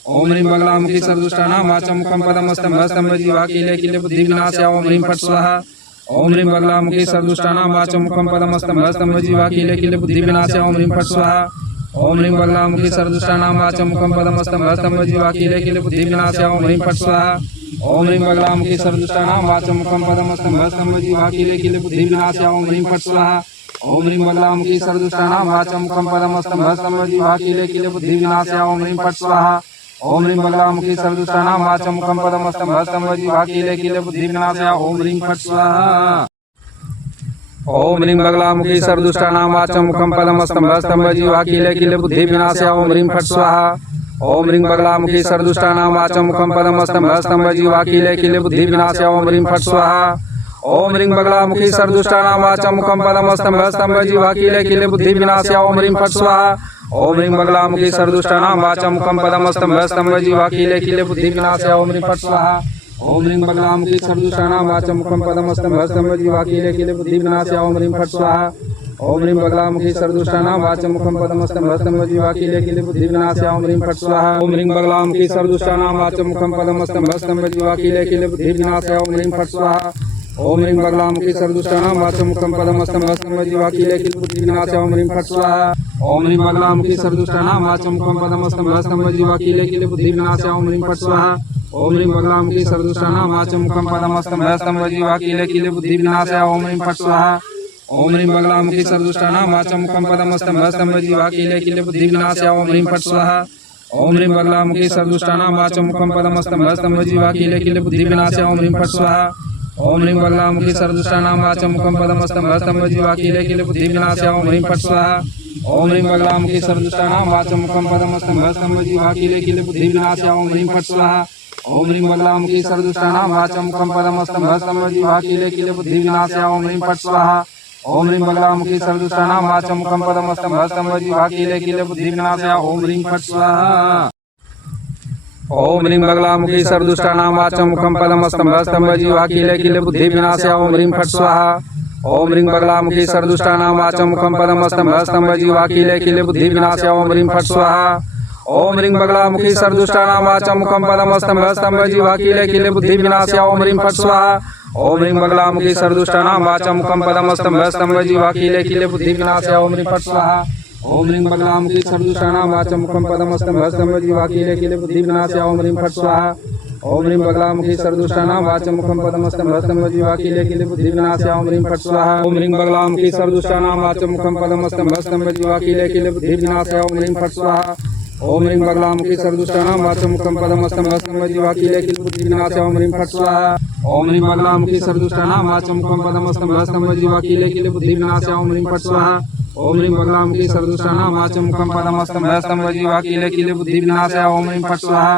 ओम ह्रीं बगलामुखी सर्वदुष्टानां वाचं मुखं पदमस्तं हस्तं वजीवा कीले कीले बुद्धिविनाशाय ओम ह्रीं फट् स्वाहा ओम ह्रीं बगलामुखी सर्वदुष्टानां वाचं मुखं पदमस्तं हस्तं वजीवा कीले कीले बुद्धिविनाशाय ओम ह्रीं फट् स्वाहा ओम ह्रीं बगलामुखी सर्वदुष्टानां वाचं मुखं पदमस्तं हस्तं वजीवा कीले कीले बुद्धिविनाशाय ओम ह्रीं फट् स्वाहा ओम ह्रीं बगलामुखी सर्वदुष्टानां वाचं मुखं पदमस्तं हस्तं वजीवा कीले कीले बुद्धिविनाशाय ओम ह्रीं फट् स्वाहा ओम ह्रीं बगलामुखी सर्वदुष्टानां वाचं मुखं पदमस्तं हस्तं वजीवा कीले कीले बुद्धिविनाशाय ओम ह्रीं फट् स्वाहा ओम ह्रीं बगलामुखी सर्वदुष्टानां वाचं मुखं पदमस्तं हस्तं वजीवा कीले कीले बुद्धिविनाशाय ओम ह्रीं फट् स्वाहा ओम ह्रीं बगलामुखी सर्वदुष्टानां वाचं मुखं पदमस्तं हस्तं वजीवा कीले कीले बुद्धिविनाशाय ओम ह्रीं फट् स्वाहा ओम ह्रीं बगलामुखी सर्वदुष्टानां वाचं मुखं पदमस्तं हस्तं वजीवा कीले कीले बुद्धिविनाशाय ओम ह्रीं फट् स्वाहा ओम ह्रीं बगलामुखी सर्वदुष्टानां वाचं मुखं पदमस्तं हस्तं वजीवा कीले कीले बुद्धिविनाशाय ओम ह्रीं फट् स्वाहा ओम ह्रीं बगलामुखी सर्वदुष्टानां वाचं मुखं पदमस्तं हस्तं वजीवा कीले कीले बुद्धिविनाशाय ओम ह्रीं फट् स्वाहा ओम ह्रीं बगलामुखी सर्वदुष्टानां वाचं मुखं पदमस्तं हस्तं वजीवा कीले कीले बुद्धिविनाशाय ओम ह्रीं फट् स्वाहा ओम ह्रीं बगलामुखी सर्वदुष्टानां वाचं मुखं पदमस्तं हस्तं वजीवा कीले कीले बुद्धिविनाशाय ओम ह्रीं फट् स्वाहा ओम ह्रीं बगलामुखी सर्वदुष्टानां वाचं मुखं पदमस्तं हस्तं वजीवा कीले कीले बुद्धिविनाशाय ओम ह्रीं फट् स्वाहा ओम ह्रीं बगलामुखी सर्वदुष्टानां वाचं मुखं पदमस्तं हस्तं वजीवा कीले कीले बुद्धिविनाशाय ओम ह्रीं फट् स्वाहा ओम ह्रीं बगलामुखी सर्वदुष्टानां वाचं मुखं पदमस्तं हस्तं वजीवा कीले कीले बुद्धिविनाशाय ओम ह्रीं फट् स्वाहा ओम ह्रीं बगलामुखी सर्वदुष्टानां वाचं मुखं पदमस्तं हस्तं वजीवा कीले कीले बुद्धिविनाशाय ओम ह्रीं फट् स्वाहा ओम ह्रीं बगलामुखी सर्वदुष्टानां वाचं मुखं पदमस्तं हस्तं वजीवा कीले कीले बुद्धिविनाशाय ओम ह्रीं फट् स्वाहा ओम ह्रीं बगलामुखी सर्वदुष्टानां वाचं मुखं पदमस्तं हस्तं वजीवा कीले कीले बुद्धिविनाशाय ओम ह्रीं फट् स्वाहा ओम ह्रीं बगलामुखी सर्वदुष्टानां वाचं मुखं पदमस्तं हस्तं वजीवा कीले कीले बुद्धिविनाशाय ओम ह्रीं फट् स्वाहा ओम ह्रीं बगलामुखी सर्वदुष्टानां वाचं मुखं पदमस्तं हस्तं वजीवा कीले कीले बुद्धिविनाशाय ओम ह्रीं फट् स्वाहा ओम ह्रीं बगलामुखी सर्वदुष्टानां वाचं मुखं पदमस्तं हस्तं वजीवा कीले कीले बुद्धिविनाशाय ओम ह्रीं फट् स्वाहा ओम ह्रीं बगलामुखी सर्वदुष्टानां वाचं मुखं पदमस्तं हस्तं वजीवा कीले कीले बुद्धिविनाशाय ओम ह्रीं फट् स्वाहा ओम ह्रीं बगलामुखी सर्वदुष्टानां वाचं मुखं पदमस्तं हस्तं वजीवा कीले कीले बुद्धिविनाशाय ओम ह्रीं फट् स्वाहा ओम ह्रीं बगलामुखी सर्वदुष्टानां वाचं मुखं पदमस्तं हस्तं वजीवा कीले कीले बुद्धिविनाशाय ओम ह्रीं फट् स्वाहा ओम ह्रीं बगलामुखी सर्वदुष्टानां वाचं मुखं पदमस्तं हस्तं वजीवा कीले कीले बुद्धिविनाशाय ओम ह्रीं फट् स्वाहा ओम ह्रीं बगलामुखी सर्वदुष्टानां वाचं मुखं पदमस्तं हस्तं वजीवा कीले कीले बुद्धिविनाशाय ओम ह्रीं फट् स्वाहा ओम ह्रीं बगलामुखी सर्वदुष्टानां वाचं मुखं पदमस्तं हस्तं वजीवा कीले कीले बुद्धिविनाशाय ओम ह्रीं फट् स्वाहा ओम ह्रीं बगलामुखी सर्वदुष्टानां वाचं मुखं पदमस्तं हस्तं वजीवा किले किले बुद्धिविनाशाय ओम ह्रीं फट् स्वाहा ओम ह्रीं बगलामुखी सर्वदुष्टानां वाचं मुखं पदमस्तं हस्तं वजीवा किले किले बुद्धिविनाशाय ओम ह्रीं फट् स्वाहा ओम ह्रीं बगलामुखी सर्वदुष्टानां वाचं मुखं पदमस्तं हस्तं वजीवा किले किले बुद्धिविनाशाय ओम ह्रीं फट् स्वाहा ओम ह्रीं बगलामुखी सर्वदुष्टानां वाचं मुखं पदमस्तं हस्तं वजीवा किले किले बुद्धिविनाशाय ओम ह्रीं फट् स्वाहा ओम ह्रीं बगलामुखी सर्वदुष्टानां वाचं मुखं पदमस्तं हस्तं वजीवा किले किले बुद्धिविनाशाय ओम ह्रीं फट् स्वाहा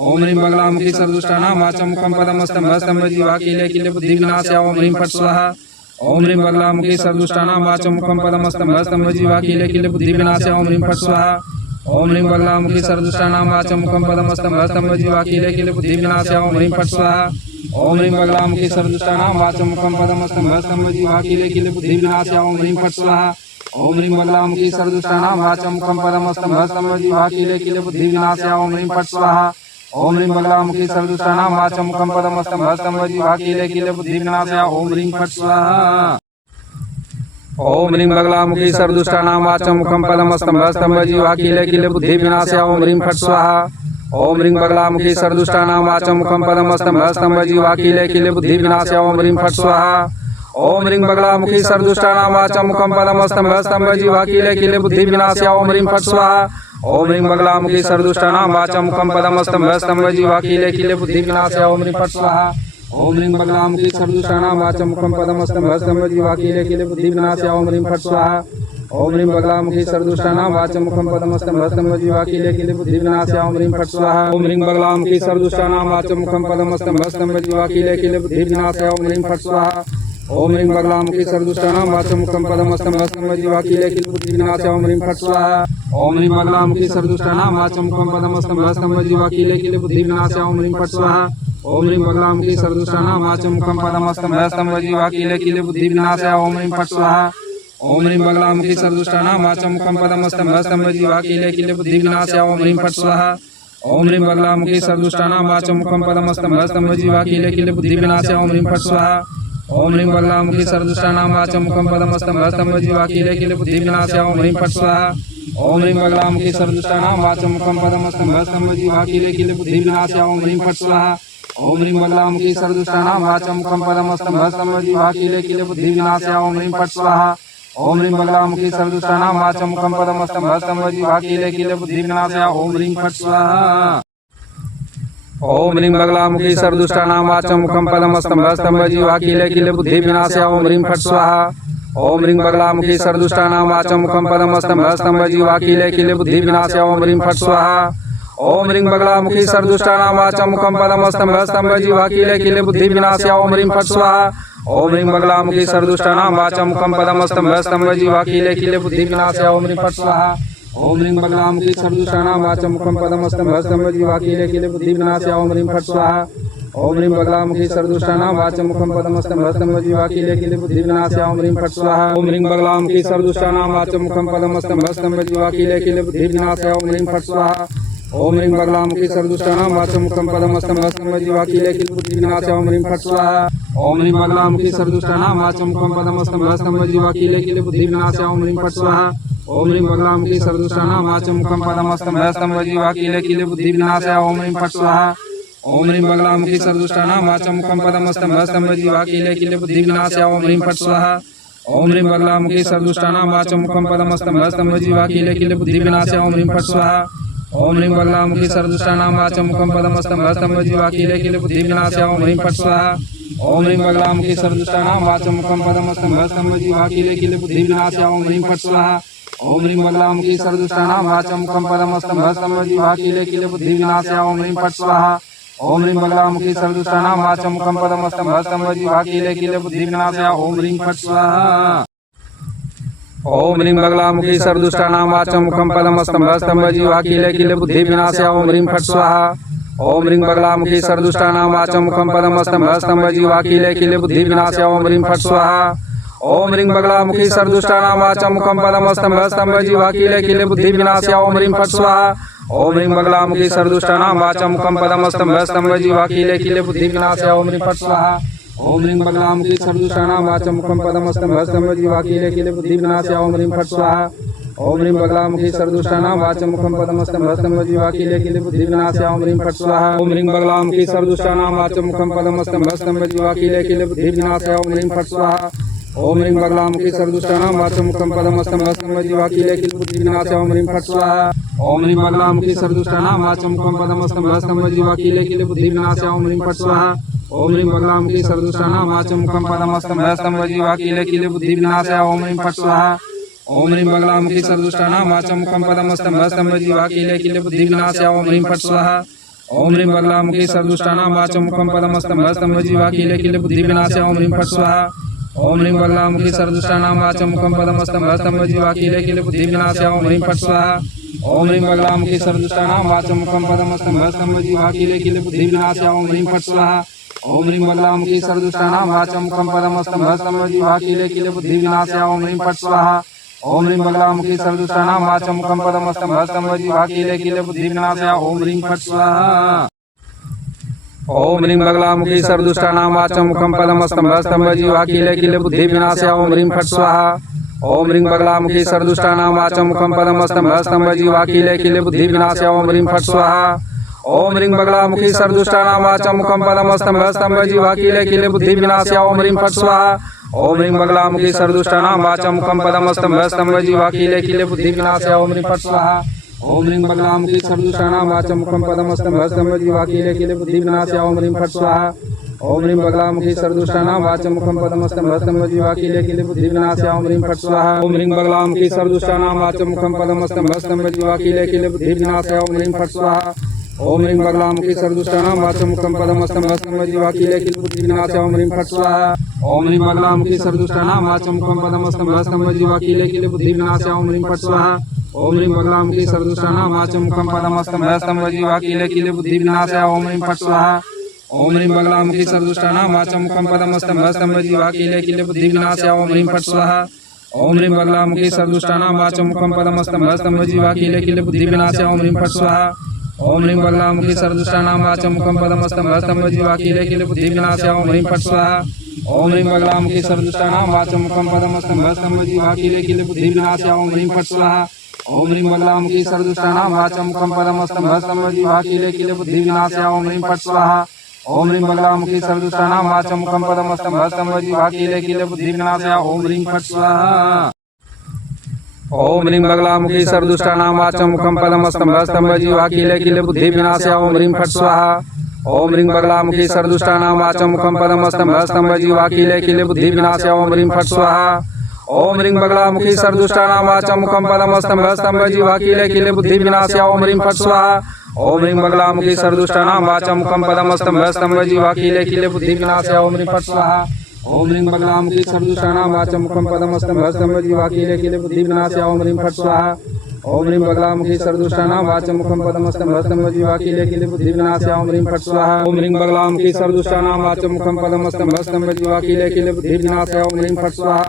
ओम ह्रीं बगलामुखी सर्वदुष्टानां वाचं मुखं पदमस्तं हस्तं वजीवा किले किले बुद्धिविनाशाय ओम ह्रीं फट् स्वाहा ओम ह्रीं बगलामुखी सर्वदुष्टानां वाचं मुखं पदमस्तं हस्तं वजीवा किले किले बुद्धिविनाशाय ओम ह्रीं फट् स्वाहा ओम ह्रीं बगलामुखी सर्वदुष्टानां वाचं मुखं पदमस्तं हस्तं वजीवा किले किले बुद्धिविनाशाय ओम ह्रीं फट् स्वाहा ओम ह्रीं बगलामुखी सर्वदुष्टानां वाचं मुखं पदमस्तं हस्तं वजीवा किले किले बुद्धिविनाशाय ओम ह्रीं फट् स्वाहा ओम ह्रीं बगलामुखी सर्वदुष्टानां वाचं मुखं पदमस्तं हस्तं वजीवा किले किले बुद्धिविनाशाय ओम ह्रीं फट् स्वाहा ओम ह्रीं बगलामुखी सर्वदुष्टानां वाचं मुखं पदमस्तं हस्तं वजीवा किले किले बुद्धिविनाशाय ओम ह्रीं फट् स्वाहा ओम ह्रीं बगलामुखी सर्वदुष्टानां वाचं मुखं पदमस्तं हस्तं वजीवा किले किले बुद्धिविनाशाय ओम ह्रीं फट् स्वाहा ओम ह्रीं बगलामुखी सर्वदुष्टानां वाचं मुखं पदमस्तं हस्तं वजीवा किले किले बुद्धिविनाशाय ओम ह्रीं फट् स्वाहा ओम ह्रीं बगलामुखी सर्वदुष्टानां वाचं मुखं पदमस्तं हस्तं वजीवा किले किले बुद्धिविनाशाय ओम ह्रीं फट् स्वाहा ओम ह्रीं बगलामुखी सर्वदुष्टानां वाचं मुखं पदमस्तं हस्तं वजीवा किले किले बुद्धिविनाशाय ओम ह्रीं फट् स्वाहा ओम ह्रीं बगलामुखी सर्वदुष्टानां वाचं मुखं पदमस्तं हस्तं वजीवा किले किले बुद्धिविनाशाय ओम ह्रीं फट् स्वाहा ओम ह्रीं बगलामुखी सर्वदुष्टानां वाचं मुखं पदमस्तं हस्तं वजीवा किले किले बुद्धिविनाशाय ओम ह्रीं फट् स्वाहा ओम ह्रीं बगलामुखी सर्वदुष्टानां वाचं मुखं पदमस्तं हस्तं वजीवा किले किले बुद्धिविनाशाय ओम ह्रीं फट् स्वाहा ओम ह्रीं बगलामुखी सर्वदुष्टानां वाचं मुखं पदमस्तं हस्तं वजीवा किले किले बुद्धिविनाशाय ओम ह्रीं फट् स्वाहा ओम ह्रीं बगलामुखी सर्वदुष्टानां वाचं मुखं पदमस्तं हस्तं वजीवा किले किले बुद्धिविनाशाय ओम ह्रीं फट् स्वाहा ओम ह्रीं बगलामुखी सर्वदुष्टानां वाचं मुखं पदमस्तं हस्तं वजीवा किले किले बुद्धिविनाशाय ओम ह्रीं फट् स्वाहा ओम ह्रीं बगलामुखी सर्वदुष्टानां वाचं मुखं पदमस्तं हस्तं वजीवा किले किले बुद्धिविनाशाय ओम ह्रीं फट् स्वाहा ओम ह्रीं बगलामुखी सर्वदुष्टानां वाचं मुखं पदमस्तं हस्तं वजीवा किले किले बुद्धिविनाशाय ओम ह्रीं फट् स्वाहा ओम ह्रीं बगलामुखी सर्वदुष्टानां वाचं मुखं पदमस्तं हस्तं वजीवा किले किले बुद्धिविनाशाय ओम ह्रीं फट् स्वाहा ओम ह्रीं बगलामुखी सर्वदुष्टानां वाचं मुखं पदमस्तं हस्तं वजीवा किले किले बुद्धिविनाशाय ओम ह्रीं फट् स्वाहा ओम ह्रीं बगलामुखी सर्वदुष्टानां वाचं मुखं पदमस्तं हस्तं वजीवा किले किले बुद्धिविनाशाय ओम ह्रीं फट् स्वाहा ओम ह्रीं बगलामुखी सर्वदुष्टानां वाचं मुखं पदमस्तं हस्तं वजीवा किले किले बुद्धिविनाशाय ओम ह्रीं फट् स्वाहा ओम ह्रीं बगलामुखी सर्वदुष्टानां वाचं मुखं पदमस्तं हस्तं वजीवा किले किले बुद्धिविनाशाय ओम ह्रीं फट् स्वाहा ओम ह्रीं बगलामुखी सर्वदुष्टानां वाचं मुखं पदमस्तं हस्तं वजीवा किले किले बुद्धिविनाशाय ओम ह्रीं फट् स्वाहा ओम ह्रीं बगलामुखी सर्वदुष्टानां वाचं मुखं पदमस्तं हस्तं वजीवा किले किले बुद्धिविनाशाय ओम ह्रीं फट् स्वाहा ओम ह्रीं बगलामुखी सर्वदुष्टानां वाचं मुखं पदमस्तं हस्तं वजीवा किले किले बुद्धिविनाशाय ओम ह्रीं फट् स्वाहा ओम ह्रीं बगलामुखी सर्वदुष्टानां वाचं मुखं पदमस्तं हस्तं वजीवा किले किले बुद्धिविनाशाय ओम ह्रीं फट् स्वाहा ओम ह्रीं बगलामुखी सर्वदुष्टानां वाचं मुखं पदमस्तं हस्तं वजीवा किले किले बुद्धिविनाशाय ओम ह्रीं फट् स्वाहा ओम ह्रीं बगलामुखी सर्वदुष्टानां वाचं मुखं पदमस्तं हस्तं वजीवा किले किले बुद्धिविनाशाय ओम ह्रीं फट् स्वाहा ओम ह्रीं बगलामुखी सर्वदुष्टानां वाचं मुखं पदमस्तं हस्तं वजीवा किले किले बुद्धिविनाशाय ओम ह्रीं फट् स्वाहा ओम ह्रीं बगलामुखी सर्वदुष्टानां वाचं मुखं पदमस्तं हस्तं वजीवा किले किले बुद्धिविनाशाय ओम ह्रीं फट् स्वाहा ओम ह्रीं बगलामुखी सर्वदुष्टानां वाचं मुखं पदमस्तं हस्तं वजीवा किले किले बुद्धिविनाशाय ओम ह्रीं फट् स्वाहा ओम ह्रीं बगलामुखी सर्वदुष्टानां वाचं मुखं पदमस्तं हस्तं वजीवा किले किले बुद्धिविनाशाय ओम ह्रीं फट् स्वाहा ओम ह्रीं बगलामुखी सर्वदुष्टानां वाचं मुखं पदमस्तं हस्तं वजीवा किले किले बुद्धिविनाशाय ओम ह्रीं फट् स्वाहा ओम ह्रीं बगलामुखी सर्वदुष्टानां वाचं मुखं पदमस्तं हस्तं वजीवा किले किले बुद्धिविनाशाय ओम ह्रीं फट् स्वाहा ओम ह्रीं बगलामुखी सर्वदुष्टानां वाचं मुखं पदमस्तं हस्तं वजीवा किले किले बुद्धिविनाशाय ओम ह्रीं फट् स्वाहा ओम ह्रीं बगलामुखी सर्वदुष्टानां वाचं मुखं पदमस्तं हस्तं वजीवा किले किले बुद्धिविनाशाय ओम ह्रीं फट् स्वाहा ओम ह्रीं बगलामुखी सर्वदुष्टानां वाचं मुखं पदमस्तं हस्तं वजीवा किले किले बुद्धिविनाशाय ओम ह्रीं फट् स्वाहा ओम ह्रीं बगलामुखी सर्वदुष्टानां वाचं मुखं पदमस्तं हस्तं वजीवा किले किले बुद्धिविनाशाय ओम ह्रीं फट् स्वाहा ओम ह्रीं बगलामुखी सर्वदुष्टानां वाचं मुखं पदमस्तं हस्तं वजीवा किले किले बुद्धिविनाशाय ओम ह्रीं फट् स्वाहा ओम ह्रीं बगलामुखी सर्वदुष्टानां वाचं मुखं पदमस्तं हस्तं वजीवा किले किले बुद्धिविनाशाय ओम ह्रीं फट् स्वाहा ओम ह्रीं बगलामुखी सर्वदुष्टानां वाचं मुखं पदमस्तं हस्तं वजीवा किले किले बुद्धिविनाशाय ओम ह्रीं फट् स्वाहा ओम ह्रीं बगलामुखी सर्वदुष्टानां वाचं मुखं पदमस्तं हस्तं वजीवा किले किले बुद्धिविनाशाय ओम ह्रीं फट् स्वाहा ओम ह्रीं बगलामुखी सर्वदुष्टानां वाचं मुखं पदमस्तंभः स्तंभः जीवा कीले कीले बुद्धिविनाशाय ओम ह्रीं फट् स्वाहा ओम ह्रीं बगलामुखी सर्वदुष्टानां वाचं मुखं पदमस्तंभः स्तंभः जीवा कीले कीले बुद्धिविनाशाय ओम ह्रीं फट् स्वाहा ओम ह्रीं बगलामुखी सर्वदुष्टानां वाचं मुखं पदमस्तंभः स्तंभः जीवा कीले कीले बुद्धिविनाशाय ओम ह्रीं फट् स्वाहा ओम ह्रीं बगलामुखी सर्वदुष्टानां वाचं मुखं पदमस्तंभः स्तंभः जीवा कीले कीले बुद्धिविनाशाय ओम ह्रीं फट् स्वाहा ओम ह्रीं बगलामुखी सर्वदुष्टानां वाचं मुखं पदमस्तंभः स्तंभः जीवा कीले कीले बुद्धिविनाशाय ओम ह्रीं फट् स्वाहा ओम ह्रीं बगलामुखी सर्वदुष्टानां वाचं मुखं पदमस्तंभः स्तंभः जीवा कीले कीले बुद्धिविनाशाय ओम ह्रीं फट् स्वाहा ओम ह्रीं बगलामुखी सर्वदुष्टानां वाचं मुखं पदमस्तंभः स्तंभः जीवा कीले कीले बुद्धिविनाशाय ओम ह्रीं फट् स्वाहा ओम ह्रीं बगलामुखी सर्वदुष्टानां वाचं मुखं पदमस्तंभः स्तंभः जीवा कीले कीले बुद्धिविनाशाय ओम ह्रीं फट् स्वाहा ओम ह्रीं बगलामुखी सर्वदुष्टानां वाचं मुखं पदमस्तंभः स्तंभः जीवा कीले कीले बुद्धिविनाशाय ओम ह्रीं फट् स्वाहा ओम ह्रीं बगलामुखी सर्वदुष्टानां वाचं मुखं पदमस्तंभः स्तंभः जीवा कीले कीले बुद्धिविनाशाय ओम ह्रीं फट् स्वाहा ओम ह्रीं बगलामुखी सर्वदुष्टानां वाचं मुखं पदमस्तंभः स्तंभः जीवा कीले कीले बुद्धिविनाशाय ओम ह्रीं फट् स्वाहा ओम ह्रीं बगलामुखी सर्वदुष्टानां वाचं मुखं पदमस्तंभः स्तंभः जीवा कीले कीले बुद्धिविनाशाय ओम ह्रीं फट् स्वाहा ओम ह्रीं बगलामुखी सर्वदुष्टानां वाचं मुखं पदमस्तंभः स्तंभः जीवा कीले कीले बुद्धिविनाशाय ओम ह्रीं फट् स्वाहा ओम ह्रीं बगलामुखी सर्वदुष्टानां वाचं मुखं पदमस्तंभः स्तंभः जीवा कीले कीले बुद्धिविनाशाय ओम ह्रीं फट् स्वाहा ओम ह्रीं बगलामुखी सर्वदुष्टानां वाचं मुखं पदमस्तंभः स्तंभः जीवा कीले कीले बुद्धिविनाशाय ओम ह्रीं फट् स्वाहा ओम ह्रीं बगलामुखी सर्वदुष्टानां वाचं मुखं पदमस्तंभः स्तंभः जीवा कीले कीले बुद्धिविनाशाय ओम ह्रीं फट् स्वाहा ओम ह्रीं बगलामुखी सर्वदुष्टानां वाचं मुखं पदमस्तंभः स्तंभः जीवा कीले कीले बुद्धिविनाशाय ओम ह्रीं फट् स्वाहा ओम ह्रीं बगलामुखी सर्वदुष्टानां वाचं मुखं पदमस्तंभः स्तंभः जीवा कीले कीले बुद्धिविनाशाय ओम ह्रीं फट् स्वाहा ओम ह्रीं बगलामुखी सर्वदुष्टानां वाचं मुखं पदमस्तंभः स्तंभः जीवा कीले कीले बुद्धिविनाशाय ओम ह्रीं फट् स्वाहा ओम ह्रीं बगलामुखी सर्वदुष्टानां वाचं मुखं पदमस्तंभः स्तंभः जीवा कीले कीले बुद्धिविनाशाय ओम ह्रीं फट् स्वाहा ओम ह्रीं बगलामुखी सर्वदुष्टानां वाचं मुखं पदमस्तंभः स्तंभः जीवा कीले कीले बुद्धिविनाशाय ओम ह्रीं फट् स्वाहा ओम ह्रीं बगलामुखी सर्वदुष्टानां वाचं मुखं पदमस्तंभः स्तंभः जीवा कीले कीले बुद्धिविनाशाय ओम ह्रीं फट् स्वाहा ओम ह्रीं बगलामुखी सर्वदुष्टानां वाचं मुखं पदमस्तंभः स्तंभः जीवा कीले कीले बुद्धिविनाशाय ओम ह्रीं फट् स्वाहा ओम ह्रीं बगलामुखी सर्वदुष्टानां वाचं मुखं पदमस्तंभः स्तंभः जीवा कीले कीले बुद्धिविनाशाय ओम ह्रीं फट् स्वाहा ओम ह्रीं बगलामुखी सर्वदुष्टानां वाचं मुखं पदमस्तंभः स्तंभः जीवा कीले कीले बुद्धिविनाशाय ओम ह्रीं फट् स्वाहा ओम ह्रीं बगलामुखी सर्वदुष्टानां वाचं मुखं पदमस्तंभः स्तंभः जीवा कीले कीले बुद्धिविनाशाय ओम ह्रीं फट् स्वाहा ओम ह्रीं बगलामुखी सर्वदुष्टानां वाचं मुखं पदमस्तंभः स्तंभः जीवा कीले कीले बुद्धिविनाशाय ओम ह्रीं फट् स्वाहा ओम ह्रीं बगलामुखी सर्वदुष्टानां वाचं मुखं पदमस्तंभः स्तंभः जीवा कीले कीले बुद्धिविनाशाय ओम ह्रीं फट् स्वाहा ओम ह्रीं बगलामुखी सर्वदुष्टानां वाचं मुखं पदमस्तंभः स्तंभः जीवा कीले कीले बुद्धिविनाशाय ओम ह्रीं फट् स्वाहा ओम ह्रीं बगलामुखी सर्वदुष्टानां वाचं मुखं पदमस्तंभः स्तंभः जीवा कीले कीले बुद्धिविनाशाय ओम ह्रीं फट् स्वाहा ओम ह्रीं बगलामुखी सर्वदुष्टानां वाचं मुखं पदमस्तंभः स्तंभः जीवा कीले कीले बुद्धिविनाशाय ओम ह्रीं फट् स्वाहा ओम ह्रीं बगलामुखी सर्वदुष्टानां वाचं मुखं पदमस्तंभः स्तंभः जीवा कीले कीले बुद्धिविनाशाय ओम ह्रीं फट् स्वाहा ओम ह्रीं बगलामुखी सर्वदुष्टानां वाचं मुखं पदमस्तंभः स्तंभः जीवा कीले कीले बुद्धिविनाशाय ओम ह्रीं फट् स्वाहा ओम ह्रीं बगलामुखी सर्वदुष्टानां वाचं मुखं पदमस्तंभः स्तंभः जीवा कीले कीले बुद्धिविनाशाय ओम ह्रीं फट् स्वाहा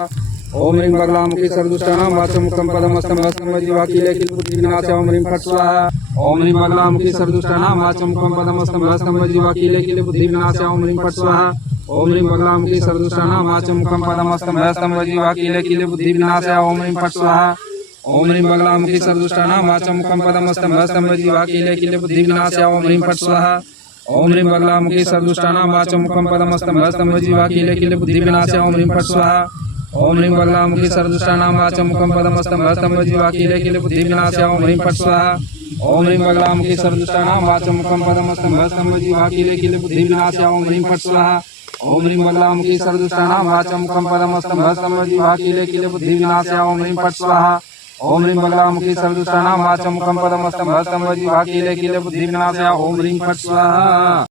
ओम ह्रीं बगलामुखी सर्वदुष्टानां वाचं मुखं पदमस्तंभः स्तंभः जीवा कीले कीले बुद्धिविनाशाय ओम ह्रीं फट् स्वाहा ओम ह्रीं बगलामुखी सर्वदुष्टानां वाचं मुखं पदमस्तंभः स्तंभः जीवा कीले कीले बुद्धिविनाशाय ओम ह्रीं फट् स्वाहा ओम ह्रीं बगलामुखी सर्वदुष्टानां वाचं मुखं पदमस्तंभः स्तंभः जीवा कीले कीले बुद्धिविनाशाय ओम ह्रीं फट् स्वाहा ओम ह्रीं बगलामुखी सर्वदुष्टानां वाचं मुखं पदमस्तंभः स्तंभः जीवा कीले कीले बुद्धिविनाशाय ओम ह्रीं फट् स्वाहा ओम ह्रीं बगलामुखी सर्वदुष्टानां वाचं मुखं पदमस्तंभः स्तंभः जीवा कीले कीले बुद्धिविनाशाय ओम ह्रीं फट् स्वाहा ओम ह्रीं बगलामुखी सर्वदुष्टानां वाचं मुखं पदमस्तंभः स्तंभः जीवा कीले कीले बुद्धिविनाशाय ओम ह्रीं फट् स्वाहा ओम ह्रीं बगलामुखी सर्वदुष्टानां वाचं मुखं पदमस्तंभः स्तंभः जीवा कीले कीले बुद्धिविनाशाय ओम ह्रीं फट् स्वाहा ओम ह्रीं बगलामुखी सर्वदुष्टानां वाचं मुखं पदमस्तंभः स्तंभः जीवा कीले कीले बुद्धिविनाशाय ओम ह्रीं फट् स्वाहा ओम ह्रीं बगलामुखी सर्वदुष्टानां वाचं मुखं पदमस्तंभः स्तंभः जीवा कीले कीले बुद्धिविनाशाय ओम ह्रीं फट् स्वाहा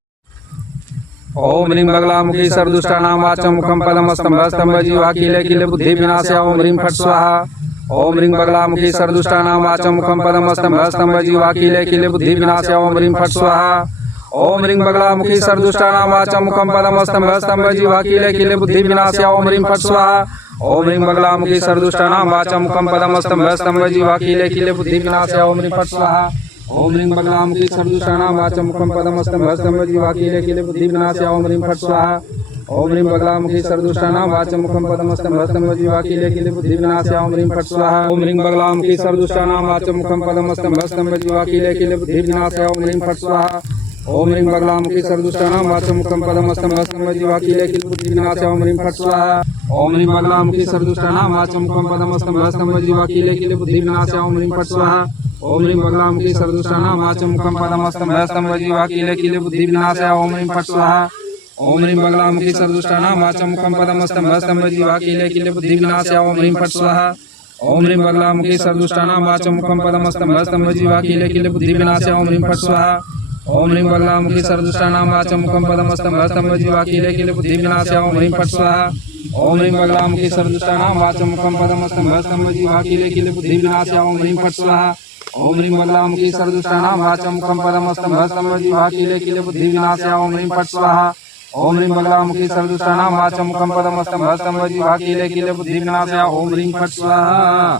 ओम ह्रीं बगलामुखी सर्वदुष्टानां वाचं मुखं पदमस्तंभः स्तंभः जीवा कीले कीले बुद्धिविनाशाय ओम ह्रीं फट् स्वाहा ओम ह्रीं बगलामुखी सर्वदुष्टानां वाचं मुखं पदमस्तंभः स्तंभः जीवा कीले कीले बुद्धिविनाशाय ओम ह्रीं फट् स्वाहा ओम ह्रीं बगलामुखी सर्वदुष्टानां वाचं मुखं पदमस्तंभः स्तंभः जीवा कीले कीले बुद्धिविनाशाय ओम ह्रीं फट् स्वाहा ओम ह्रीं बगलामुखी सर्वदुष्टानां वाचं मुखं पदमस्तंभः स्तंभः जीवा कीले कीले बुद्धिविनाशाय ओम ह्रीं फट् स्वाहा ओम ह्रीं बगलामुखी सर्वदुष्टानां वाचं मुखं पदमस्तंभः स्तंभः जीवा कीले कीले बुद्धिविनाशाय ओम ह्रीं फट् स्वाहा ओम ह्रीं बगलामुखी सर्वदुष्टानां वाचं मुखं पदमस्तं हस्तं वजीवा किले किले बुद्धि विनाशाय ओम ह्रीं फट् स्वाहा ओम ह्रीं बगलामुखी सर्वदुष्टानां वाचं मुखं पदमस्तं हस्तं वजीवा किले किले बुद्धि विनाशाय ओम ह्रीं फट् स्वाहा ओम ह्रीं बगलामुखी सर्वदुष्टानां वाचं मुखं पदमस्तं हस्तं वजीवा किले किले बुद्धि विनाशाय ओम ह्रीं फट् स्वाहा ओम ह्रीं बगलामुखी सर्वदुष्टानां वाचं मुखं पदमस्तं हस्तं वजीवा किले किले बुद्धि विनाशाय ओम ह्रीं फट् स्वाहा ओम ह्रीं बगलामुखी सर्वदुष्टानां वाचं मुखं पदमस्तं हस्तं वजीवा किले किले बुद्धि विनाशाय ओम ह्रीं फट् स्वाहा ओम ह्रीं बगलामुखी सर्वदुष्टानां वाचं मुखं पदमस्तं हस्तं वजीवा किले किले बुद्धि विनाशाय ओम ह्रीं फट् स्वाहा ओम ह्रीं बगलामुखी सर्वदुष्टानां वाचं मुखं पदमस्तं हस्तं वजीवा किले किले बुद्धि विनाशाय ओम ह्रीं फट् स्वाहा ओम ह्रीं बगलामुखी सर्वदुष्टानां वाचं मुखं पदमस्तं हस्तं वजीवा किले किले बुद्धि विनाशाय ओम ह्रीं फट् स्वाहा ओम ह्रीं बगलामुखी सर्वदुष्टानां वाचं मुखं पदमस्तं हस्तं वजीवा किले किले बुद्धि विनाशाय ओम ह्रीं फट् स्वाहा ओम ह्रीं बगलामुखी सर्वदुष्टानां वाचं मुखं पदमस्तं हस्तं वजीवा किले किले बुद्धि विनाशाय ओम ह्रीं फट् स्वाहा ओम ह्रीं बगलामुखी सर्वदुष्टानां वाचं मुखं पदमस्तं हस्तं वजीवा किले किले बुद्धि विनाशाय ओम ह्रीं फट् स्वाहा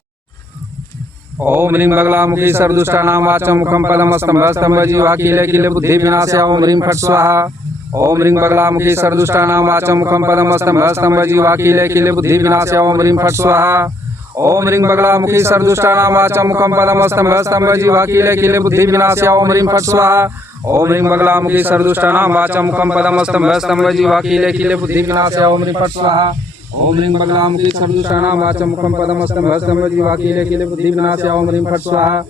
ओम ह्रीं बगलामुखी सर्वदुष्टानां वाचं मुखं पदमस्तं हस्तं वजीवा किले किले बुद्धि विनाशाय ओम ह्रीं फट् स्वाहा ओम ह्रीं बगलामुखी सर्वदुष्टानां वाचं मुखं पदमस्तं हस्तं वजीवा किले किले बुद्धि विनाशाय ओम ह्रीं फट् स्वाहा ओम ह्रीं बगलामुखी सर्वदुष्टानां वाचं मुखं पदमस्तं हस्तं वजीवा किले किले बुद्धि विनाशाय ओम ह्रीं फट् स्वाहा ओम ह्रीं बगलामुखी सर्वदुष्टानां वाचं मुखं पदमस्तं हस्तं वजीवा किले किले बुद्धि विनाशाय ओम ह्रीं फट् स्वाहा ओम ह्रीं बगलामुखी सर्वदुष्टानां वाचं मुखं पदमस्तं हस्तं वजीवा किले किले बुद्धि विनाशाय ओम ह्रीं फट् स्वाहा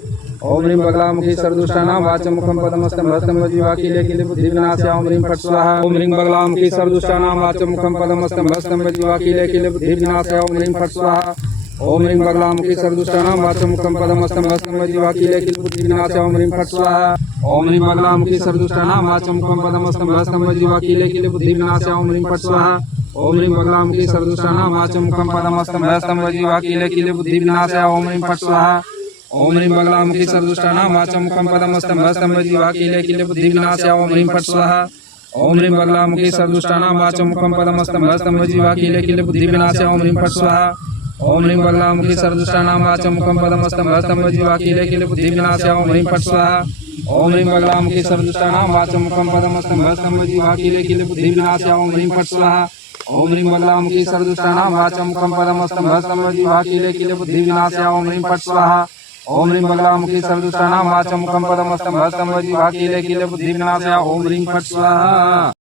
ओम ह्रीं बगलामुखी सर्वदुष्टानां वाचं मुखं पदमस्तं हस्तं वजीवा किले किले बुद्धि विनाशाय ओम ह्रीं फट् स्वाहा ओम ह्रीं बगलामुखी सर्वदुष्टानां वाचं मुखं पदमस्तं हस्तं वजीवा किले किले बुद्धि विनाशाय ओम ह्रीं फट् स्वाहा ओम ह्रीं बगलामुखी सर्वदुष्टानां वाचं मुखं पदमस्तं हस्तं वजीवा किले किले बुद्धि विनाशाय ओम ह्रीं फट् स्वाहा ओम ह्रीं बगलामुखी सर्वदुष्टानां वाचं मुखं पदमस्तं हस्तं वजीवा किले किले बुद्धि विनाशाय ओम ह्रीं फट् स्वाहा ओम ह्रीं बगलामुखी सर्वदुष्टानां वाचं मुखं पदमस्तं हस्तं वजीवा किले किले बुद्धि विनाशाय ओम ह्रीं फट् स्वाहा ओम ह्रीं बगलामुखी सर्वदुष्टानां वाचं मुखं पदमस्तं हस्तं वजीवा किले किले बुद्धि विनाशाय ओम ह्रीं फट् स्वाहा ओम ह्रीं बगलामुखी सर्वदुष्टानां वाचं मुखं पदमस्तं हस्तं वजीवा किले किले बुद्धि विनाशाय ओम ह्रीं फट् स्वाहा ओम ह्रीं बगलामुखी सर्वदुष्टानां वाचं मुखं पदमस्तं हस्तं वजीवा किले किले बुद्धि विनाशाय ओम ह्रीं फट् स्वाहा ओम ह्रीं बगलामुखी सर्वदुष्टानां वाचं मुखं पदमस्तं हस्तं वजीवा किले किले बुद्धि विनाशाय ओम ह्रीं फट् स्वाहा ओम ह्रीं बगलामुखी सर्वदुष्टानां वाचं मुखं पदमस्तं हस्तं वजीवा किले किले बुद्धि विनाशाय ओम ह्रीं फट् स्वाहा ओम ह्रीं बगलामुखी सर्वदुष्टानां वाचं मुखं पदमस्तं हस्तं वजीवा किले किले बुद्धि विनाशाय ओम ह्रीं फट् स्वाहा।